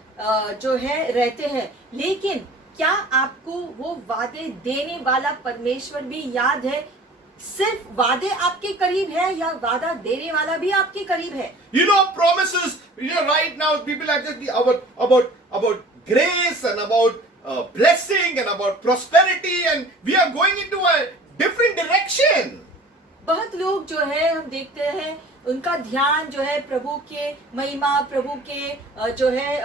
जो है रहते हैं, लेकिन क्या आपको वो वादे देने वाला परमेश्वर भी याद है? सिर्फ वादे आपके करीब है या वादा देने वाला भी आपके करीब है? You know, promises. You know, right now people are just about grace and about blessing and about prosperity, and we are going into a different direction. बहुत लोग जो है हम देखते हैं उनका ध्यान जो है प्रभु के महिमा, प्रभु के जो है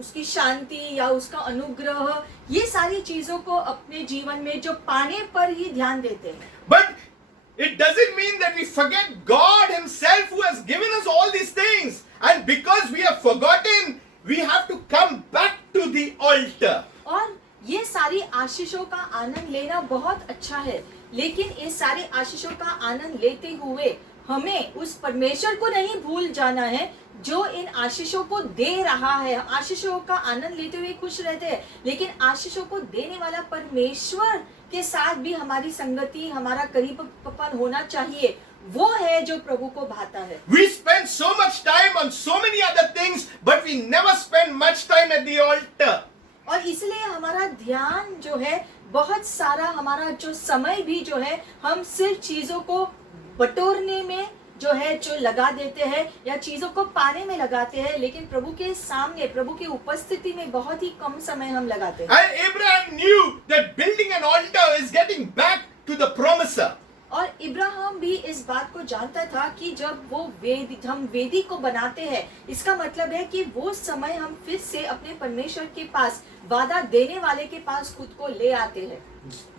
उसकी शांति या उसका अनुग्रह, ये सारी चीजों को अपने जीवन में जो पाने पर ही ध्यान देते हैं। But it doesn't mean that we forget God Himself who has given us all these things. And because we have forgotten, we have to come back to the altar. और ये सारी आशीषों का आनंद लेना बहुत अच्छा है, लेकिन ये सारी आशीषों का आनंद लेते हुए हमें उस परमेश्वर को नहीं भूल जाना है जो इन आशीषों को दे रहा है। आशीषों का आनंद लेते हुए खुश रहते हैं, लेकिन आशीषों को देने वाला परमेश्वर के साथ भी हमारी संगति, हमारा करीबपन होना चाहिए। वो है जो प्रभु को भाता है। We spend so much time on so many other things, but we never spend much time at the altar. और इसलिए हमारा ध्यान जो है बहुत सारा, हमारा जो समय भी जो है हम सिर्फ चीजों को बटोरने में जो है जो लगा देते हैं या चीजों को पाने में लगाते हैं, लेकिन प्रभु के सामने, प्रभु की उपस्थिति में बहुत ही कम समय हम लगाते हैं। And Abraham knew that building an altar is getting back to the promiser. और इब्राहिम भी इस बात को जानता था कि जब वो हम वेदी को बनाते हैं, इसका मतलब है कि वो समय हम फिर से अपने परमेश्वर के पास, वादा देने वाले के पास खुद को ले आते हैं।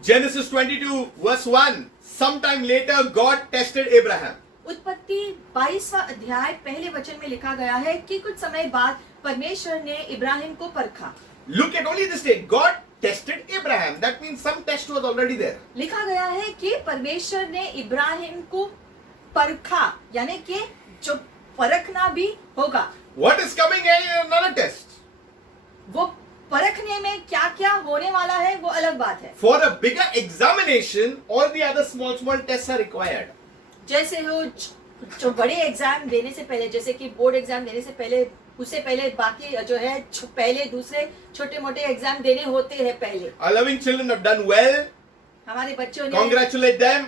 Genesis 22 verse 1. Sometime later God tested Abraham. उत्पत्ति 22वां अध्याय पहले वचन में लिखा गया है कि कुछ समय बाद परमेश्वर ने इब्राहिम को परखा। Look at only this day. God tested Abraham. That means some test was already there. लिखा गया है कि परमेश्वर ने इब्राहिम को परखा, यानी कि जो परखना भी होगा। What is coming in another test? वो परखने में क्या क्या होने वाला है वो अलग बात है। For a bigger examination, all the other small tests are required. जैसे हो जो बड़े एग्जाम देने से पहले, जैसे कि बोर्ड एग्जाम देने से पहले, उससे पहले बाकी जो है पहले दूसरे छोटे मोटे एग्जाम देने होते हैं पहले। Our loving children have done well. हमारे बच्चों ने Congratulate them.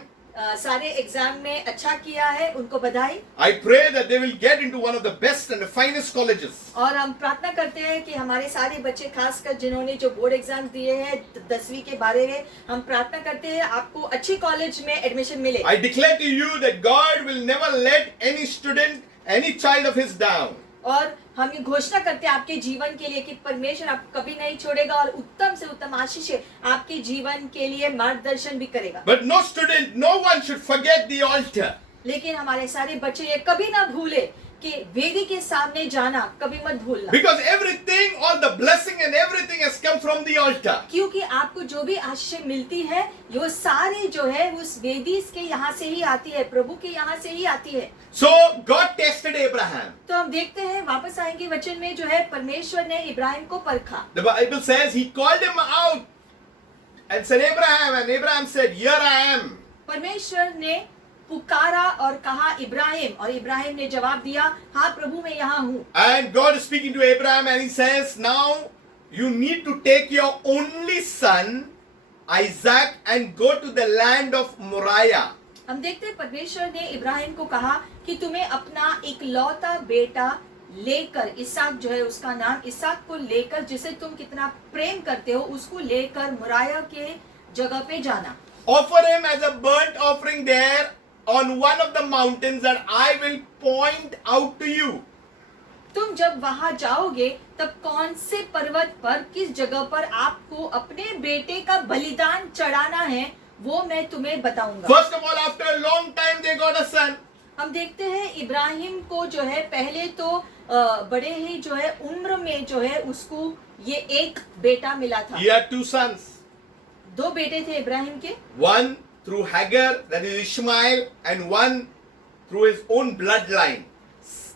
सारे एग्जाम में अच्छा किया है, उनको बधाई। I pray that they will get into one of the best and the finest colleges. और हम प्रार्थना करते हैं कि हमारे सारे बच्चे, खासकर जिन्होंने जो बोर्ड एग्जाम दिए हैं 10वीं के बारे में, हम प्रार्थना करते हैं आपको अच्छी कॉलेज में एडमिशन मिले। I declare to you that God will never let any student, any child of His down. और हम ये घोषणा करते हैं आपके जीवन के लिए कि परमेश्वर आपको कभी नहीं छोड़ेगा और उत्तम से उत्तम आशीष आपके जीवन के लिए मार्गदर्शन भी करेगा। But no student, no one should forget the altar. लेकिन हमारे सारे बच्चे ये कभी ना भूले कि वेदी के सामने जाना कभी मत भूलना। Because everything, all the blessing and everything has come from the altar. क्योंकि आपको जो भी आशीष मिलती है वो सारी जो है उस वेदी के यहाँ से ही आती है, प्रभु के यहाँ से ही आती है। So God tested Abraham. तो हम देखते हैं, वापस आएंगे वचन में, जो है परमेश्वर ने इब्राहिम को परखा। The Bible says He called him out and said, Abraham, and Abraham said, Here I am. परमेश्वर ने पुकारा और कहा इब्राहिम, और इब्राहिम ने जवाब दिया, हाँ प्रभु मैं यहाँ हूँ। And God is speaking to Abraham and He says, now you need to take your only son Isaac and go to the land of Moriah. हम देखते हैं परमेश्वर ने इब्राहिम को कहा कि तुम्हें अपना इकलौता बेटा लेकर, इसाक जो है उसका नाम, इसाक को लेकर, जिसे तुम कितना प्रेम करते हो, उसको लेकर मोराया के जगह पे जाना। Offer him as a burnt offering there on one of the mountains that I will point out to you. तुम जब वहां जाओगे तब कौन से पर्वत पर किस जगह पर आपको अपने बेटे का बलिदान चढ़ाना है वो मैं तुम्हें बताऊंगा। First of all, after a long time, they got a son. हम देखते हैं इब्राहिम को जो है पहले तो बड़े ही जो है उम्र में जो है उसको ये एक बेटा मिला था। He had two sons. दो बेटे थे इब्राहिम के, One through Hagar, that is Ishmael, and one through his own bloodline,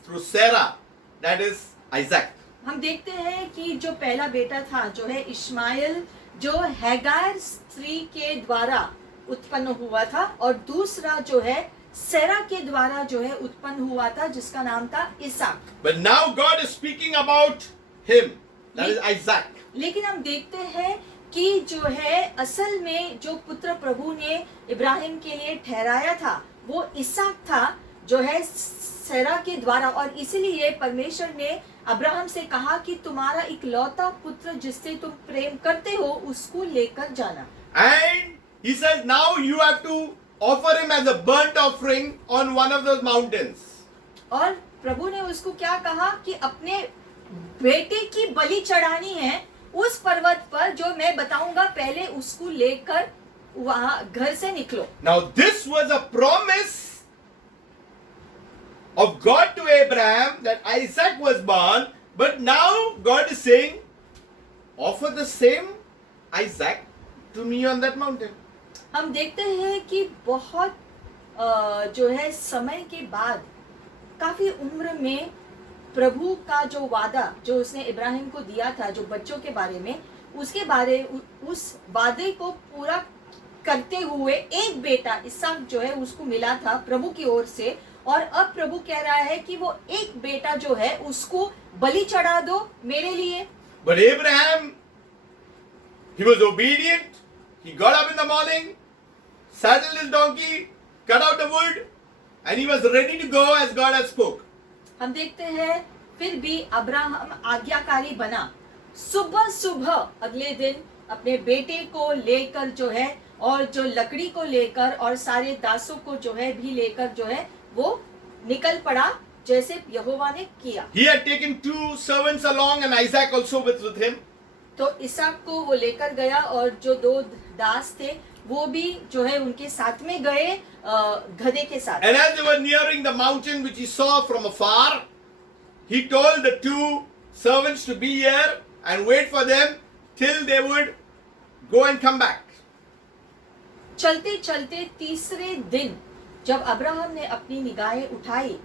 through Sarah, that is Isaac. हम देखते हैं कि जो पहला बेटा था जो है इश्माइल जो हैगार स्त्री के द्वारा उत्पन्न हुआ था और दूसरा जो है सेरा के द्वारा जो है उत्पन्न हुआ था जिसका नाम था इसहाक। But now God is speaking about him, that is Isaac. लेकिन हम देखते हैं कि जो है असल में जो पुत्र प्रभु ने इब्राहिम के लिए ठहराया था वो इसहाक था जो है सेरा के द्वारा, और इसीलिए परमेश्वर ने अब्राहम से कहा कि तुम्हारा इकलौता पुत्र जिससे तुम प्रेम करते हो उसको लेकर जाना। And he says, now you have to offer him as a burnt offering on one of those mountains. और प्रभु ने उसको क्या कहा कि अपने बेटे की बलि चढ़ानी है उस पर्वत पर जो मैं बताऊंगा, पहले उसको लेकर वहां घर से निकलो। Now this was a promise of God to Abraham that Isaac was born, but now God is saying, offer the same Isaac to me on that mountain. हम देखते हैं कि बहुत जो है समय के बाद काफी उम्र में प्रभु का जो वादा जो उसने इब्राहिम को दिया था जो बच्चों के बारे में, उसके बारे उस वादे को पूरा करते हुए एक बेटा इसहाक जो है उसको मिला था प्रभु की ओर से, और अब प्रभु कह रहा है कि वो एक बेटा जो है उसको बलि चढ़ा दो मेरे लिए। But Abraham, he was obedient. He got up in the morning, saddled his donkey, cut out the wood, and he was ready to go as God had spoke. हम देखते हैं फिर भी अब्राहम आज्ञाकारी बना, सुबह सुबह अगले दिन अपने बेटे को लेकर जो है और जो लकड़ी को लेकर और सारे दासों को जो है भी लेकर जो है वो निकल पड़ा जैसे यहोवा ने किया। He had taken two servants along and Isaac also with him. तो इसहाक को वो लेकर गया और जो दो दास थे वो भी जो है उनके साथ में गए गधे के साथ। And as they were nearing the mountain which he saw from afar, he told the two servants to be here and wait for them till they would go and come back. चलते चलते तीसरे दिन जब Abraham ने अपनी निगाहें उठाई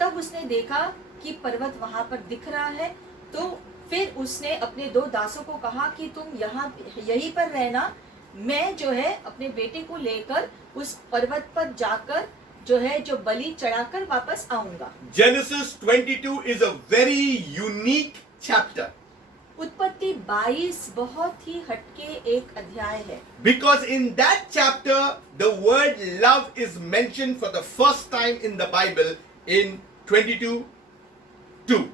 तब उसने देखा कि पर्वत वहां पर दिख रहा है, तो फिर उसने अपने दो दासों को कहा कि तुम यहाँ यहीं पर रहना, मैं जो है अपने बेटे को लेकर उस पर्वत पर जाकर जो है जो बलि चढ़ाकर वापस आऊंगा। Genesis 22 is a very unique chapter उत्पत्ति 22 बहुत ही हटके एक अध्याय है, because in that chapter the word love is mentioned for the first time in the Bible in 22:2.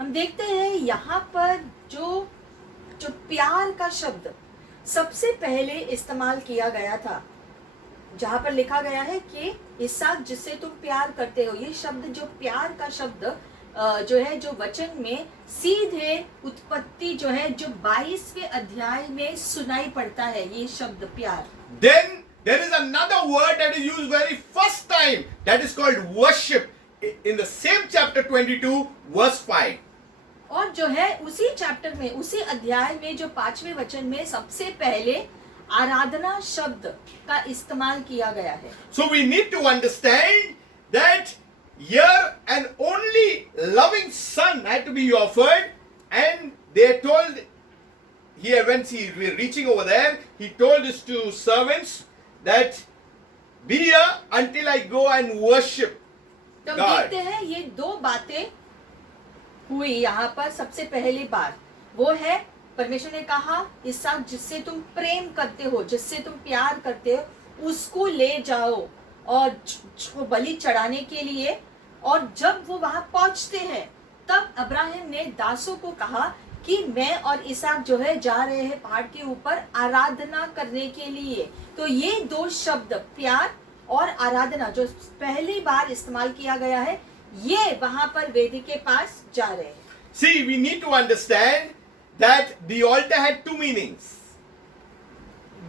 हम देखते हैं यहाँ पर जो जो प्यार का शब्द सबसे पहले इस्तेमाल किया गया था, जहाँ पर लिखा गया है कि इसहाक जिससे तुम प्यार करते हो। ये शब्द जो प्यार का शब्द जो है जो वचन में सीधे उत्पत्ति जो है जो 22वें अध्याय में सुनाई पड़ता है, ये शब्द प्यार। Then there is another word that is used very first time, that is called worship, in the same chapter 22 verse 5. और जो है उसी चैप्टर में उसी अध्याय में जो 5वें वचन में सबसे पहले आराधना शब्द का इस्तेमाल किया गया है। So we need to understand that here an only loving son had to be offered, and they told, here when he reaching over there, he told his two servants that be here until I go and worship तो God. देखते हैं ये दो बातें हुई यहाँ पर। सबसे पहली बात वो है परमेश्वर ने कहा इसहाक जिससे तुम प्रेम करते हो, जिससे तुम प्यार करते हो उसको ले जाओ और जो बलि चढ़ाने के लिए। और जब वो वहां पहुंचते हैं तब अब्राहम ने दासों को कहा कि मैं और इसहाक जो है जा रहे हैं पहाड़ के ऊपर आराधना करने के लिए। तो ये दो शब्द प्यार और आराधना जो पहली बार इस्तेमाल किया गया है, ये वहां पर वेदी के पास जा रहे हैं। See, we need to understand that the altar had two meanings.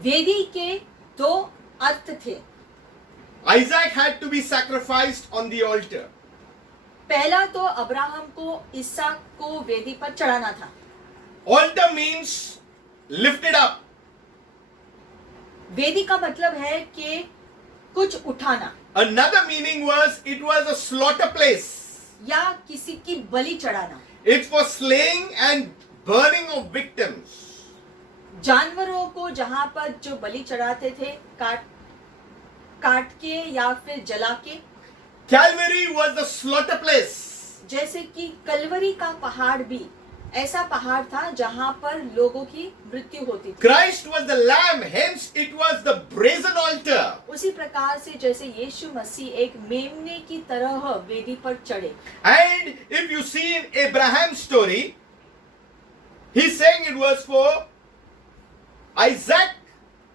वेदी के दो अर्थ थे। Isaac had to be sacrificed on the altar. पहला तो अब्राहम को इसहाक को वेदी पर चढ़ाना था। Altar means lifted up. वेदी का मतलब है कि कुछ उठाना, Another meaning was it was a slaughter place. या किसी की बलि चढ़ाना, It's for slaying and burning of victims. जानवरों को जहां पर जो बलि चढ़ाते थे काट के या फिर जला के। Calvary was the slaughter place. जैसे कि कलवरी का पहाड़ भी ऐसा पहाड़ था जहां पर लोगों की मृत्यु होती थी। Christ was the lamb, hence it was the brazen altar. उसी प्रकार से जैसे यीशु मसीह एक मेमने की तरह वेदी पर चढ़े। And if you see in Abraham's story, he's saying it was for Isaac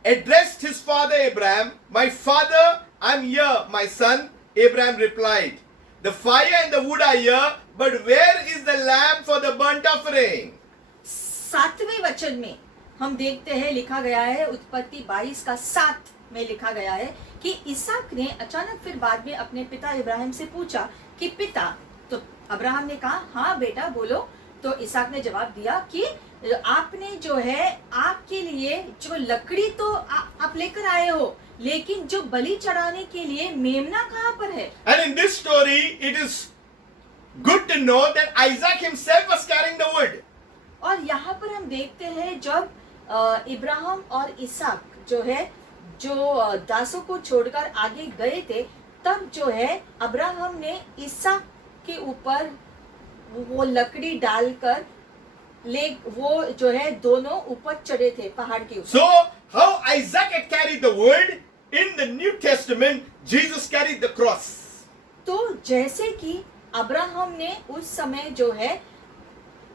addressed his father Abraham, "My father, I'm here, my son." Abraham replied, "The fire and the wood are here, but where is the lamb for the burnt offering?" 7वें वचन में हम देखते हैं लिखा गया है, उत्पत्ति 22 का 7 में लिखा गया है कि इसहाक ने अचानक फिर बाद में अपने पिता इब्राहिम से पूछा कि पिता, तो अब्राहम ने कहा हाँ बेटा बोलो। तो इसहाक ने जवाब दिया कि आपने जो है आपके लिए जो लकड़ी तो आप लेकर आए हो, लेकिन जो बलि चढ़ाने के लिए मेमना कहाँ पर है। And in this story, it is good to know that Isaac himself was carrying the wood. और यहाँ पर हम देखते हैं जब इब्राहिम और इसहाक जो है जो दासों को छोड़कर आगे गए थे, तब जो है अब्राहम ने इसहाक के ऊपर वो लकड़ी डालकर वो जो है दोनों ऊपर चढ़े थे पहाड़ के ऊपर। So, how Isaac had carried the wood, in the New Testament, Jesus carried the cross. तो जैसे कि अब्राहम ने उस समय जो है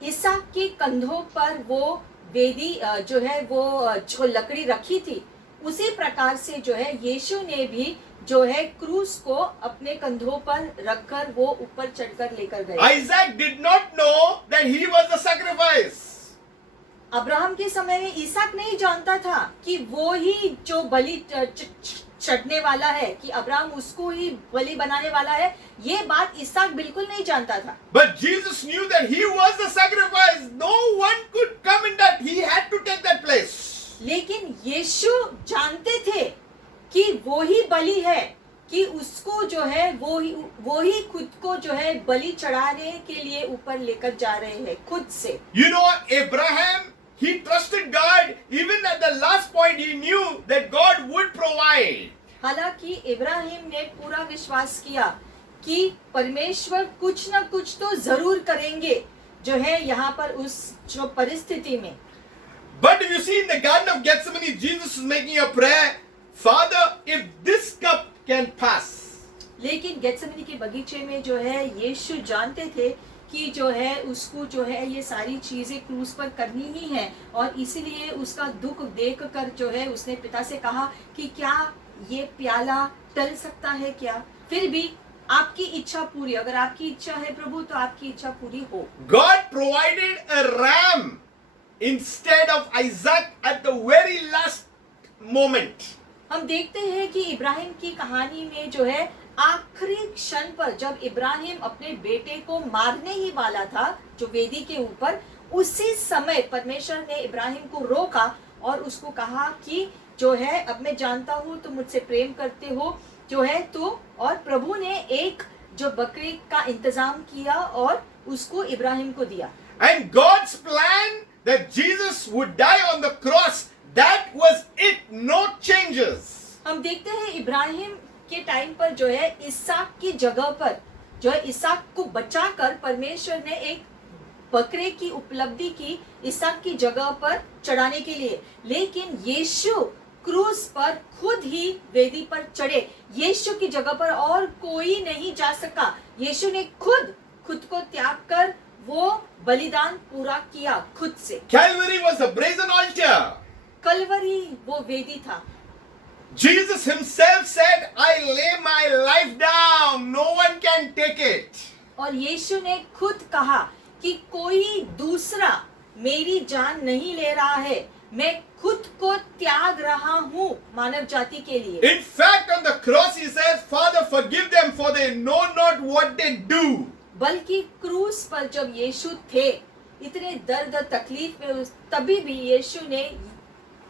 इसहाक के कंधों पर वो वेदी जो है वो जो लकड़ी रखी थी, उसी प्रकार से जो है यीशु ने भी जो है क्रूस को अपने कंधों पर रखकर वो ऊपर चढ़कर लेकर गए। Isaac did not know that he was the sacrifice. Abraham के समय में इसहाक नहीं जानता था कि वो ही जो बलि चढ़ने वाला है, कि अब्राहम उसको ही बलि बनाने वाला है। ये बात इसहाक बिल्कुल नहीं जानता था। But Jesus knew that he was the sacrifice. No one could come in that. He had to take that place. लेकिन यीशु जानते थे कि वो ही बलि है, कि उसको जो है वो ही खुद को जो है बलि चढ़ाने के लिए ऊपर लेकर जा रहे हैं खुद से। You know, Abraham, he trusted God. Even at the last point, he knew that God would provide. हालांकि इब्राहिम ने पूरा विश्वास किया कि परमेश्वर कुछ ना कुछ तो जरूर करेंगे जो है यहाँ पर उस जो परिस्थिति में। But if you see in the Garden of Gethsemane, Jesus is making a prayer, "Father, if this cup can pass." लेकिन गेत्सेमनी के बगीचे में जो है यीशु जानते थे कि जो है उसको जो है ये सारी चीजें क्रूस पर करनी ही है, और इसीलिए उसका दुख देखकर जो है उसने पिता से कहा कि क्या ये प्याला टल सकता है क्या, फिर भी आपकी इच्छा पूरी, अगर आपकी इच्छा है प्रभु तो आपकी इच्छा पूरी हो। God provided a ram instead of Isaac at the very last moment. हम देखते हैं कि इब्राहिम की कहानी में जो है आखिरी क्षण पर जब इब्राहिम अपने बेटे को मारने ही वाला था जो वेदी के ऊपर, उसी समय परमेश्वर ने इब्राहिम को रोका और उसको कहा कि जो है अब मैं जानता हूँ तुम मुझसे प्रेम करते हो जो है तो, और प्रभु ने एक जो बकरी का इंतजाम किया और उसको इब्राहिम को दिया। And God's plan that Jesus would die on the cross, that was it, no changes. हम देखते हैं इब्राहिम के टाइम पर जो है इसहाक की जगह पर जो है इसहाक को बचाकर परमेश्वर ने एक बकरे की उपलब्धि की इसहाक की जगह पर चढ़ाने के लिए, लेकिन यीशु क्रूस पर खुद ही वेदी पर चढ़े। यीशु की जगह पर और कोई नहीं जा सका। यीशु ने खुद को त्याग कर वो बलिदान पूरा किया खुद से। Calvary was a brazen altar. Kalvari वो वेदी था। Jesus himself said, I lay my life down, no one can take it. और यीशु ने खुद कहा कि कोई दूसरा मेरी जान नहीं ले रहा है, मैं खुद को त्याग रहा हूँ मानव जाति के लिए। In fact, on the cross he says, Father, forgive them for they know not what they do. बल्कि क्रूस पर जब यीशु थे, इतने दर्द और तकलीफ में तभी भी यीशु ने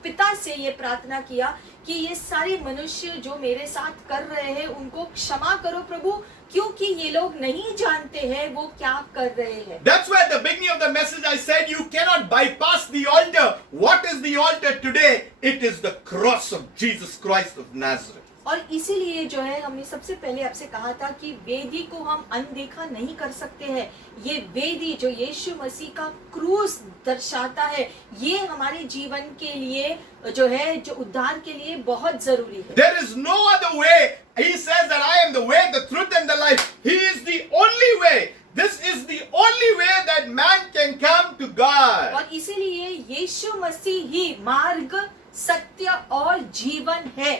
पिता से ये प्रार्थना किया कि ये सारे मनुष्य जो मेरे साथ कर रहे हैं उनको क्षमा करो प्रभु, क्योंकि ये लोग नहीं जानते हैं वो क्या कर रहे हैं। That's why at the beginning of the message I said you cannot bypass the altar. What is the altar today? It is the cross of Jesus Christ of Nazareth. और इसीलिए जो है हमने सबसे पहले आपसे कहा था कि वेदी को हम अनदेखा नहीं कर सकते हैं। ये वेदी जो यीशु मसीह का क्रूस दर्शाता है, ये हमारे जीवन के लिए जो है, जो उद्धार के लिए बहुत जरूरी है। There is no other way. He says that I am the way, the truth and the life. He is the only way. This is the only way that man can come to God. और इसीलिए यीशु मसीह ही मार्ग, सत्य और जीवन है।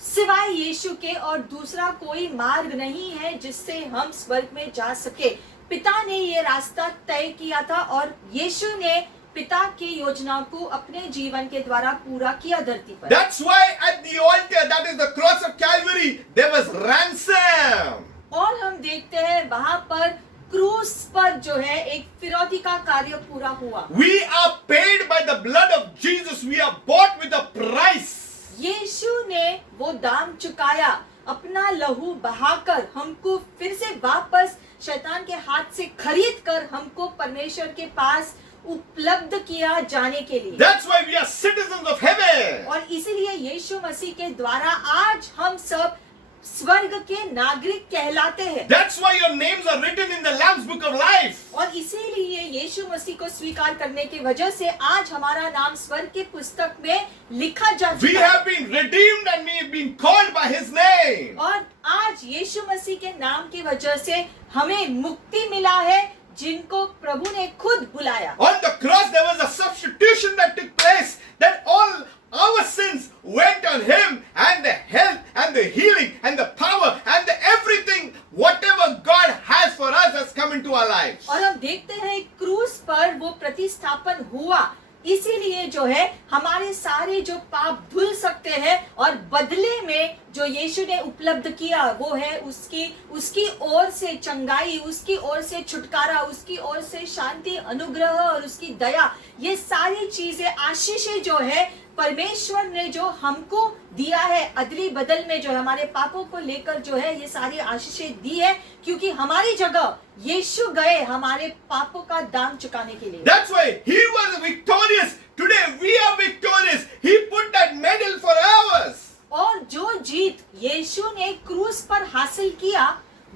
सिवाय यीशु के और दूसरा कोई मार्ग नहीं है जिससे हम स्वर्ग में जा सके। पिता ने ये रास्ता तय किया था और यीशु ने पिता की योजना को अपने जीवन के द्वारा पूरा किया धरती पर। That's why at the altar, that is the cross of Calvary, there was ransom. और हम देखते हैं वहां पर क्रूस पर जो है एक फिरौती का कार्य पूरा हुआ। We are paid by the blood of Jesus. We are bought with a price. यीशु ने वो दाम चुकाया, अपना लहू बहाकर हमको फिर से वापस शैतान के हाथ से खरीद कर हमको परमेश्वर के पास उपलब्ध किया जाने के लिए। That's why we are citizens of heaven. और इसीलिए यीशु मसीह के द्वारा आज हम सब स्वर्ग के नागरिक कहलाते हैं। That's why your names are written in the Lamb's Book of Life. और इसीलिए यीशु मसीह को स्वीकार करने की वजह से आज हमारा नाम स्वर्ग के पुस्तक में लिखा जा We चुका है। have been redeemed and we have been called by His name. और आज यीशु मसीह के नाम की वजह से हमें मुक्ति मिला है, जिनको प्रभु ने खुद बुलाया। On the cross there was a substitution that took place, that all our sins went on Him, and the health and the healing and the power and the everything, whatever God has for us has come into our lives. और हम देखते हैं क्रूस पर वो प्रतिस्थापन हुआ, इसीलिए जो है हमारे सारे जो पाप धुल सकते हैं और बदले में जो यीशु ने उपलब्ध किया वो है उसकी ओर से चंगाई, उसकी ओर से छुटकारा, उसकी ओर से शांति, अनुग्रह और उसकी दया। ये सारी चीजें, आशीषें जो है परमेश्वर ने जो हमको दिया है अदली बदल में, जो हमारे पापों को लेकर जो है ये सारी आशीषें दी है, क्योंकि हमारी जगह यीशु गए हमारे पापों का दाम चुकाने के लिए। That's why He was victorious. Today we are victorious. He put that medal for ours. और जो जीत यीशु ने क्रूस पर हासिल किया,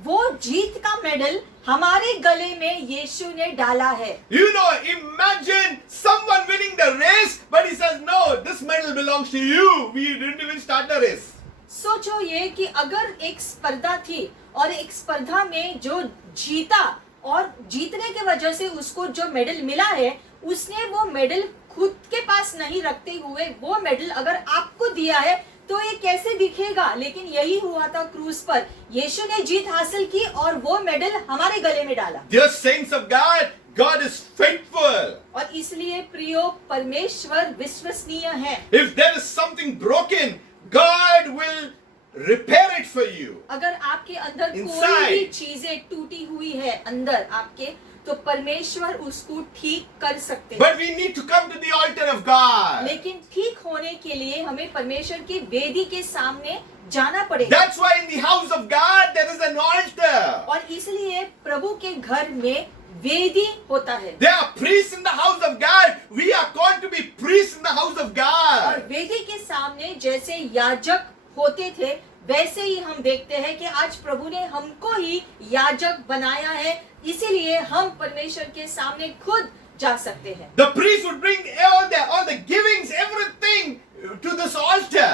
वो जीत का मेडल हमारे गले में यीशु ने डाला है। You know, imagine someone winning the race, but he says, no, this medal belongs to you. We didn't even start the race. सोचो ये कि अगर एक स्पर्धा थी और एक स्पर्धा में जो जीता और जीतने के वजह से उसको जो मेडल मिला है, उसने वो मेडल खुद के पास नहीं रखते हुए वो मेडल अगर आपको दिया है तो ये कैसे दिखेगा। लेकिन यही हुआ था क्रूस पर, यीशु ने जीत हासिल की और वो मेडल हमारे गले में डाला। Dear saints of God, God is faithful. और इसलिए प्रियो, परमेश्वर विश्वसनीय है। If there is something broken, God will repair it for you. अगर आपके अंदर कोई Inside. भी चीजें टूटी हुई है अंदर आपके, तो परमेश्वर उसको ठीक कर सकते हैं। But we need to come to the altar of God. लेकिन ठीक होने के लिए हमें परमेश्वर की वेदी के सामने जाना पड़ेगा। That's why in the house of God there is an altar. और इसलिए प्रभु के घर में वेदी होता है। There are priests in the house of God. We are called to be priests in the house of और God. वेदी के सामने जैसे याजक होते थे, वैसे ही हम देखते हैं कि आज प्रभु ने हमको ही याजक बनाया है, इसीलिए हम परमेश्वर के सामने खुद जा सकते हैं। The priest would bring all the givings, everything to this altar.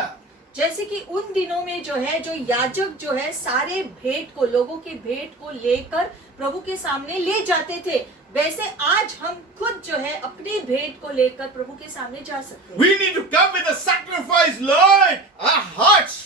जैसे कि उन दिनों में जो है, जो याजक जो है सारे भेंट को, लोगों के भेंट को लेकर प्रभु के सामने ले जाते थे। वैसे आज हम खुद जो है अपनी भेंट को लेकर प्रभु के सामने जा सकते हैं। We need to come with a sacrifice, Lord. Our hearts,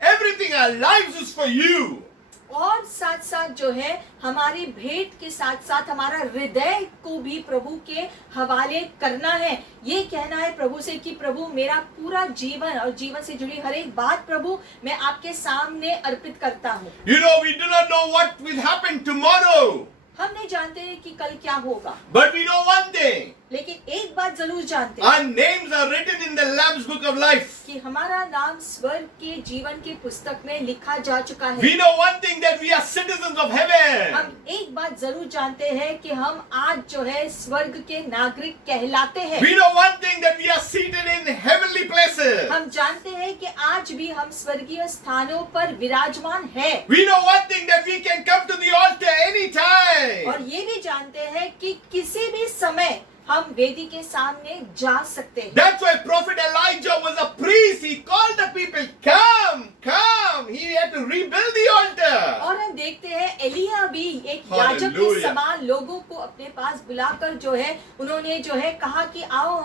everything, our lives is for you. और साथ साथ जो है हमारी भेंट के साथ साथ हमारा हृदय को भी प्रभु के हवाले करना है। ये कहना है प्रभु से कि प्रभु मेरा पूरा जीवन और जीवन से जुड़ी हर एक बात प्रभु मैं आपके सामने अर्पित करता हूँ। You know, we do not know what will happen tomorrow. हम नहीं जानते हैं कि कल क्या होगा, But we know one thing. लेकिन एक बात जरूर जानते हैं Our names are written in the Lamb's Book of Life. कि हमारा नाम स्वर्ग के जीवन की पुस्तक में लिखा जा चुका है। We know one thing, that we are citizens of heaven. हम एक बात जरूर जानते हैं कि हम आज जो है स्वर्ग के नागरिक कहलाते हैं। We know one thing, that we are seated in heavenly places. हम जानते हैं कि आज भी हम स्वर्गीय स्थानों पर विराजमान है। We know one thing, that we can come to the altar anytime. और ये भी जानते हैं कि किसी भी समय हम वेदी के सामने जा सकते हैं। That's why Prophet Elijah was a priest. He called the people, come, come. He had to rebuild the altar. और हम देखते हैं एलिया भी एक याजक के Hallelujah. समान लोगों को अपने पास बुलाकर जो है उन्होंने जो है कहा कि आओ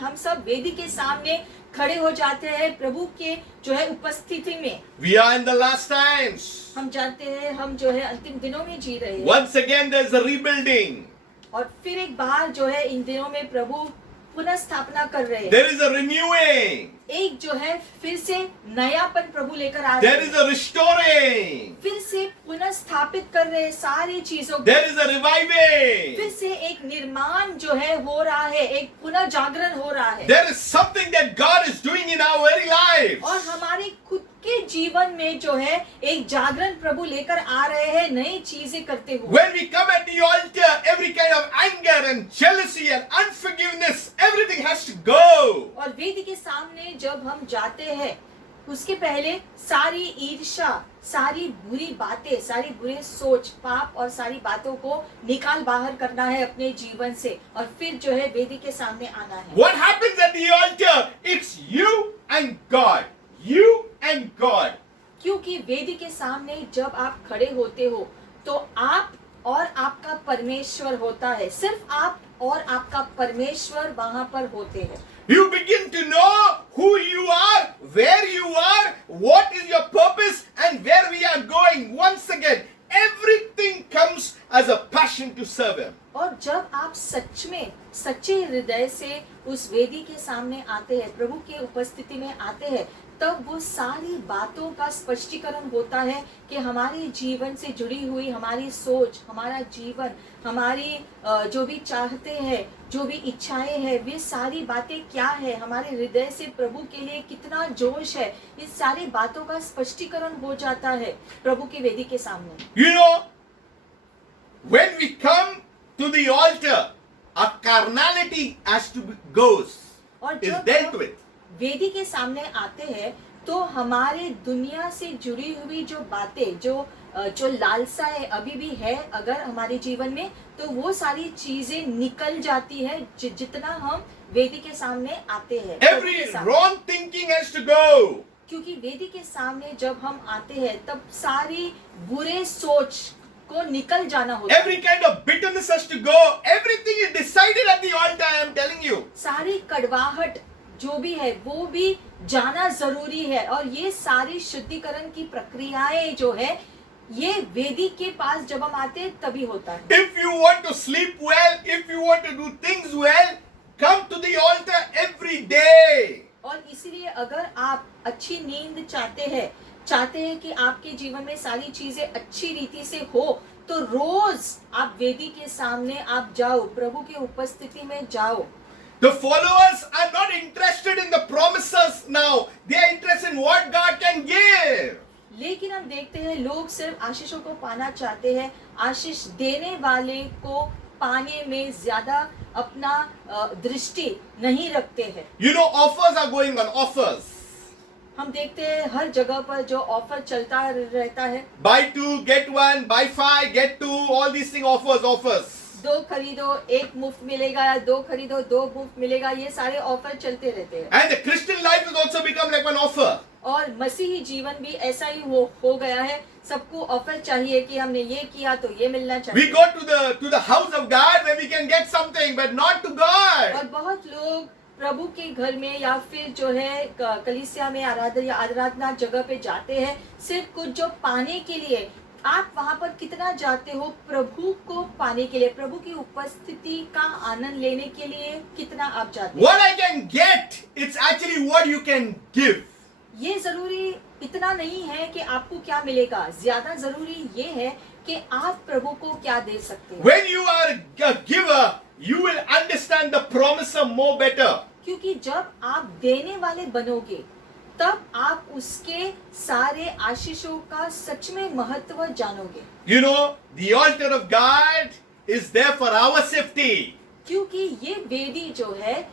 हम सब वेदी के सामने खड़े हो जाते हैं प्रभु के जो है उपस्थिति में। We are in the last times. हम जानते हैं हम जो है अंतिम दिनों में जी रहे हैं। Once again, there's a rebuilding. और फिर एक बार जो है इन दिनों में प्रभु पुनः स्थापना कर रहे हैं। There is a renewing. एक जो है फिर से नयापन प्रभु लेकर आ There रहे is हैं। a restoring. फिर से पुनः स्थापित कर रहे हैं सारी चीजों को। There is a reviving. फिर से एक निर्माण जो है हो रहा है, एक पुनः जागरण हो रहा है। There is something that God is doing in our very lives. और हमारे खुद के जीवन में जो है एक जागरण प्रभु लेकर आ रहे हैं नई चीजें करते हुए। When we come at the altar, every kind of anger and jealousy and unforgiveness, everything has to go. और वेदी के सामने जब हम जाते हैं उसके पहले सारी ईर्ष्या, सारी बुरी बातें, सारी बुरे सोच, पाप और सारी बातों को निकाल बाहर करना है अपने जीवन से और फिर जो है वेदी के सामने आना है। What happens at the altar? It's you and God. You and God. क्योंकि वेदी के सामने जब आप खड़े होते हो तो आप और आपका परमेश्वर होता है। सिर्फ आप और आपका परमेश्वर वहां पर होते हैं। You begin to know who you are, where you are, what is your purpose, and where we are going. Once again, everything comes as a passion to serve Him. और जब आप सच में सच्चे हृदय से उस वेदी के सामने आते हैं, प्रभु के उपस्थिति में आते हैं, तब वो सारी बातों का स्पष्टीकरण होता है कि हमारे जीवन से जुड़ी हुई हमारी सोच, हमारा जीवन, हमारी जो भी चाहते हैं, जो भी इच्छाएं हैं, वे सारी बातें क्या है, हमारे हृदय से प्रभु के लिए कितना जोश है, इस सारी बातों का स्पष्टीकरण हो जाता है प्रभु की वेदी के सामने। You know, when we come to the altar, our carnality has to be goes, और is जब dealt हम with. वेदी के सामने आते हैं तो हमारे दुनिया से जुड़ी हुई जो बातें, जो लालसाएं अभी भी है अगर हमारे जीवन में, तो वो सारी चीजें निकल जाती है जितना हम वेदी के सामने आते हैं। Every wrong thinking has to go. क्योंकि वेदी के सामने जब हम आते हैं तब सारी बुरे सोच को निकल जाना होता है। Every kind of bitterness has to go. Everything is decided at the altar, I am telling you. सारी कड़वाहट जो भी है वो भी जाना जरूरी है और ये सारी शुद्धिकरण की प्रक्रियाएं जो है ये वेदी के पास जब हम आते हैं तभी होता है। If you want to sleep well, if you want to do things well, come to the altar every day. और इसीलिए अगर आप अच्छी नींद चाहते हैं कि आपके जीवन में सारी चीजें अच्छी रीति से हो, तो रोज आप वेदी के सामने आप जाओ, प्रभु की उपस्थिति में जाओ। The followers are not interested in the promises now. They are interested in what God can give. लेकिन हम देखते हैं लोग सिर्फ आशीषों को पाना चाहते हैं, आशीष देने वाले को पाने में ज्यादा अपना दृष्टि नहीं रखते हैं। You know, offers are going on, offers. हम देखते हैं हर जगह पर जो ऑफर चलता रहता है, Buy 2, get 1, buy 5, get 2, all these things, offers. दो खरीदो एक मुफ्त मिलेगा, दो खरीदो दो मुफ्त मिलेगा, ये सारे ऑफर चलते रहते हैं। And the Christian life has also become like one offer. और मसीही जीवन भी ऐसा ही हो गया है, सबको ऑफर चाहिए कि हमने ये किया तो ये मिलना We चाहिए। go to the house of God where we can get something, but not to God. और बहुत लोग प्रभु के घर में या फिर जो है कलीसिया में आराधना जगह पे जाते हैं सिर्फ कुछ जो पाने के लिए। आप वहां पर कितना जाते हो प्रभु को पाने के लिए, प्रभु की उपस्थिति का आनंद लेने के लिए कितना आप जाते हैं? What I can get, it's actually what you can give. ये जरूरी इतना नहीं है कि आपको क्या मिलेगा, ज्यादा जरूरी ये है कि आप प्रभु को क्या दे सकते हैं। When you are a giver, you will understand the promiser more better. क्योंकि जब आप देने वाले बनोगे तब आप उसके सारे आशीषों का सच में महत्व जानोगे। You know, the altar of God is there for our safety. क्योंकि ये वेदी जो है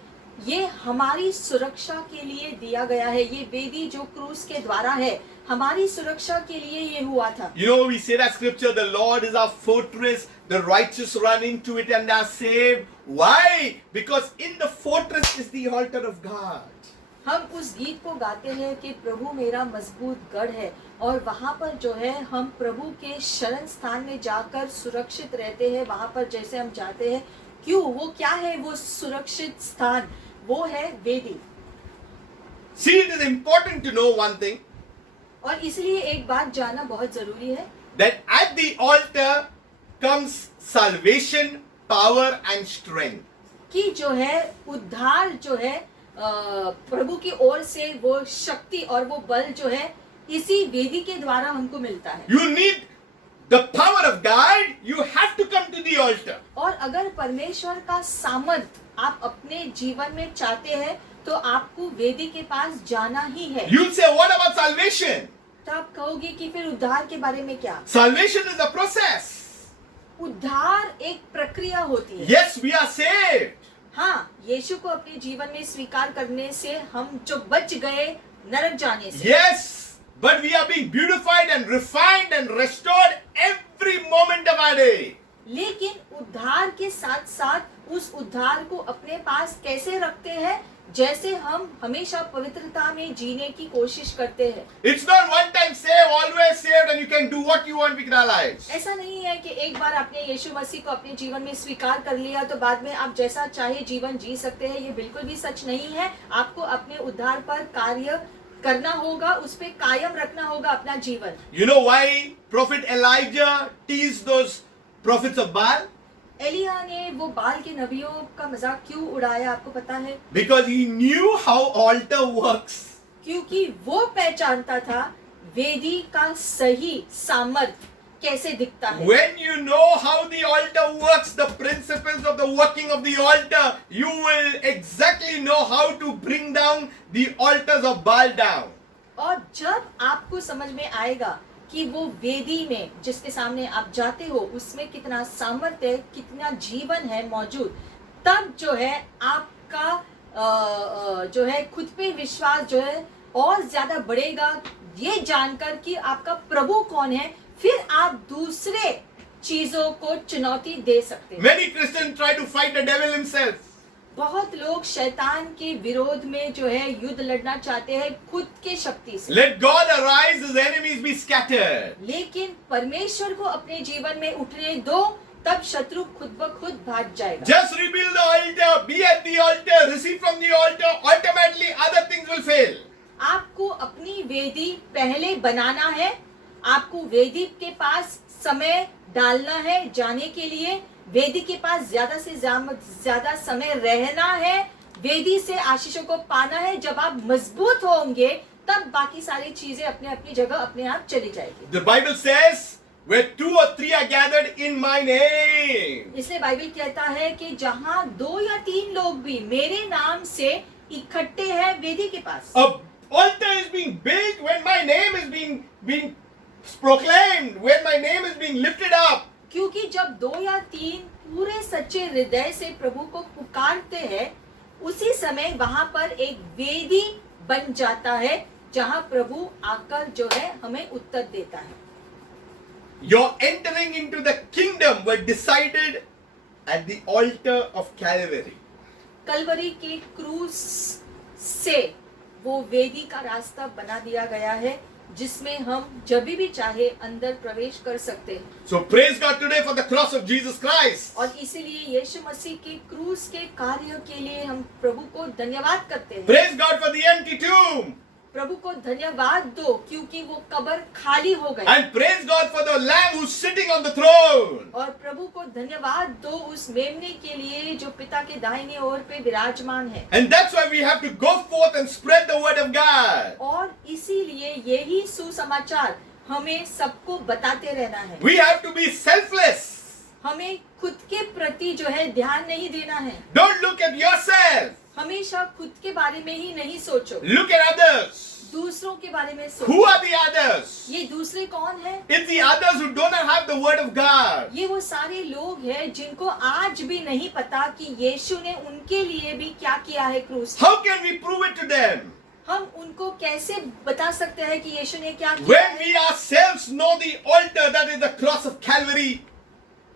ये हमारी सुरक्षा के लिए दिया गया है। ये वेदी जो क्रूस के द्वारा है हमारी सुरक्षा के लिए ये हुआ था। You know, we say that scripture, the Lord is our fortress, the righteous run into it and are saved. Why? Because in the fortress is the altar of God. हम उस गीत को गाते हैं कि प्रभु मेरा मजबूत गढ़ है, और वहाँ पर जो है हम प्रभु के शरण स्थान में जाकर सुरक्षित रहते हैं। वहाँ पर जैसे हम जाते हैं, क्यों, वो क्या है वो सुरक्षित स्थान? वो है वेदी। See, it is important to know one thing, और इसलिए एक बात जानना बहुत जरूरी है that at the altar comes salvation, power and strength. कि जो है उद्धार जो है प्रभु की ओर से वो शक्ति और वो बल जो है इसी वेदी के द्वारा हमको मिलता है। You need the power of God, you have to come to the altar. और अगर परमेश्वर का सामर्थ आप अपने जीवन में चाहते हैं तो आपको वेदी के पास जाना ही है। You'll say, what about salvation? तो आप कहोगे कि फिर उद्धार के बारे में क्या? Salvation is a process. उद्धार एक प्रक्रिया होती है। Yes, we are saved. हाँ, यीशु को अपने जीवन में स्वीकार करने से हम जो बच गए नरक जाने से। Yes, but we are being beautified and refined and restored every moment of our day. लेकिन उद्धार के साथ साथ उस उद्धार को अपने पास कैसे रखते हैं? जैसे हम हमेशा पवित्रता में जीने की कोशिश करते हैं। It's not one time saved, always saved, and you can do what you want with your lives. ऐसा नहीं है कि एक बार आपने यीशु मसीह को अपने जीवन में स्वीकार कर लिया तो बाद में आप जैसा चाहे जीवन जी सकते हैं। ये बिल्कुल भी सच नहीं है। आपको अपने उद्धार पर कार्य करना होगा, उस पे कायम रखना होगा अपना जीवन। You know why Prophet Elijah teased those prophets of Baal? Elia ने वो बाल के नबियों का मजाक क्यों उड़ाया, आपको पता है? Because he knew how altar works. क्योंकि वो पहचानता था वेदी का सही सामर्थ कैसे दिखता है। When you know how the altar works, the principles of the working of the altar, you will exactly know how to bring down the altars of Baal down. और जब आपको समझ में आएगा कि वो वेदी में जिसके सामने आप जाते हो उसमें कितना सामर्थ्य, कितना जीवन है मौजूद, तब जो है आपका जो है खुद पे विश्वास जो है और ज्यादा बढ़ेगा, ये जानकर कि आपका प्रभु कौन है। फिर आप दूसरे चीजों को चुनौती दे सकते हैं। Many Christians try to fight the devil himself. बहुत लोग शैतान के विरोध में जो है युद्ध लड़ना चाहते हैं खुद के शक्ति से। Let God arise, his enemies be scattered. लेकिन परमेश्वर को अपने जीवन में उठने दो, तब शत्रु खुद ब खुद भाग जाएगा। Just rebuild the altar, be at the altar, receive from the altar, automatically other things will fail. आपको अपनी वेदी पहले बनाना है, आपको वेदी के पास समय डालना है जाने के लिए, वेदी के पास ज्यादा से ज्यादा समय रहना है, वेदी से आशीषों को पाना है। जब आप मजबूत होंगे तब बाकी सारी चीजें अपने अपनी जगह अपने आप चली जाएगी। The Bible says, where 2 or 3 are gathered in my name. इसलिए बाइबल कहता है कि जहाँ 2 या 3 लोग भी मेरे नाम से इकट्ठे हैं वेदी के पास। A altar is being built when my name is being proclaimed, when my name is being lifted up. क्योंकि जब 2 या 3 पूरे सच्चे हृदय से प्रभु को पुकारते हैं, उसी समय वहां पर एक वेदी बन जाता है जहां प्रभु आकर जो है हमें उत्तर देता है। Your entering into the kingdom were decided at the altar of Calvary. Kalvari के क्रूस से वो वेदी का रास्ता बना दिया गया है जिसमें हम जब भी चाहे अंदर प्रवेश कर सकते हैं। So praise God today for the cross of Jesus Christ. और इसीलिए यीशु मसीह के क्रूस के कार्य के लिए हम प्रभु को धन्यवाद करते हैं। Praise God for the empty tomb. प्रभु को धन्यवाद दो क्योंकि वो कब्र खाली हो गई। And praise God for the Lamb who's sitting on the throne. और प्रभु को धन्यवाद दो उस मेमने के लिए जो पिता के दाहिने ओर पे विराजमान है। And that's why we have to go forth and spread the word of God. और इसीलिए यही सुसमाचार हमें सबको बताते रहना है। We have to be selfless. हमें खुद के प्रति जो है ध्यान नहीं देना है। Don't look at yourself. हमेशा खुद के बारे में ही नहीं सोचो, Look at others. दूसरों के बारे में Who सोचो। are the others? ये दूसरे कौन है? It's the others who do not have the word of God. ये वो सारे लोग हैं जिनको आज भी नहीं पता कि यीशु ने उनके लिए भी क्या किया है क्रूस पे। How can we prove it to them? हम उनको कैसे बता सकते हैं कि यीशु ने क्या किया When है? we ourselves know the altar that is the cross of Calvary.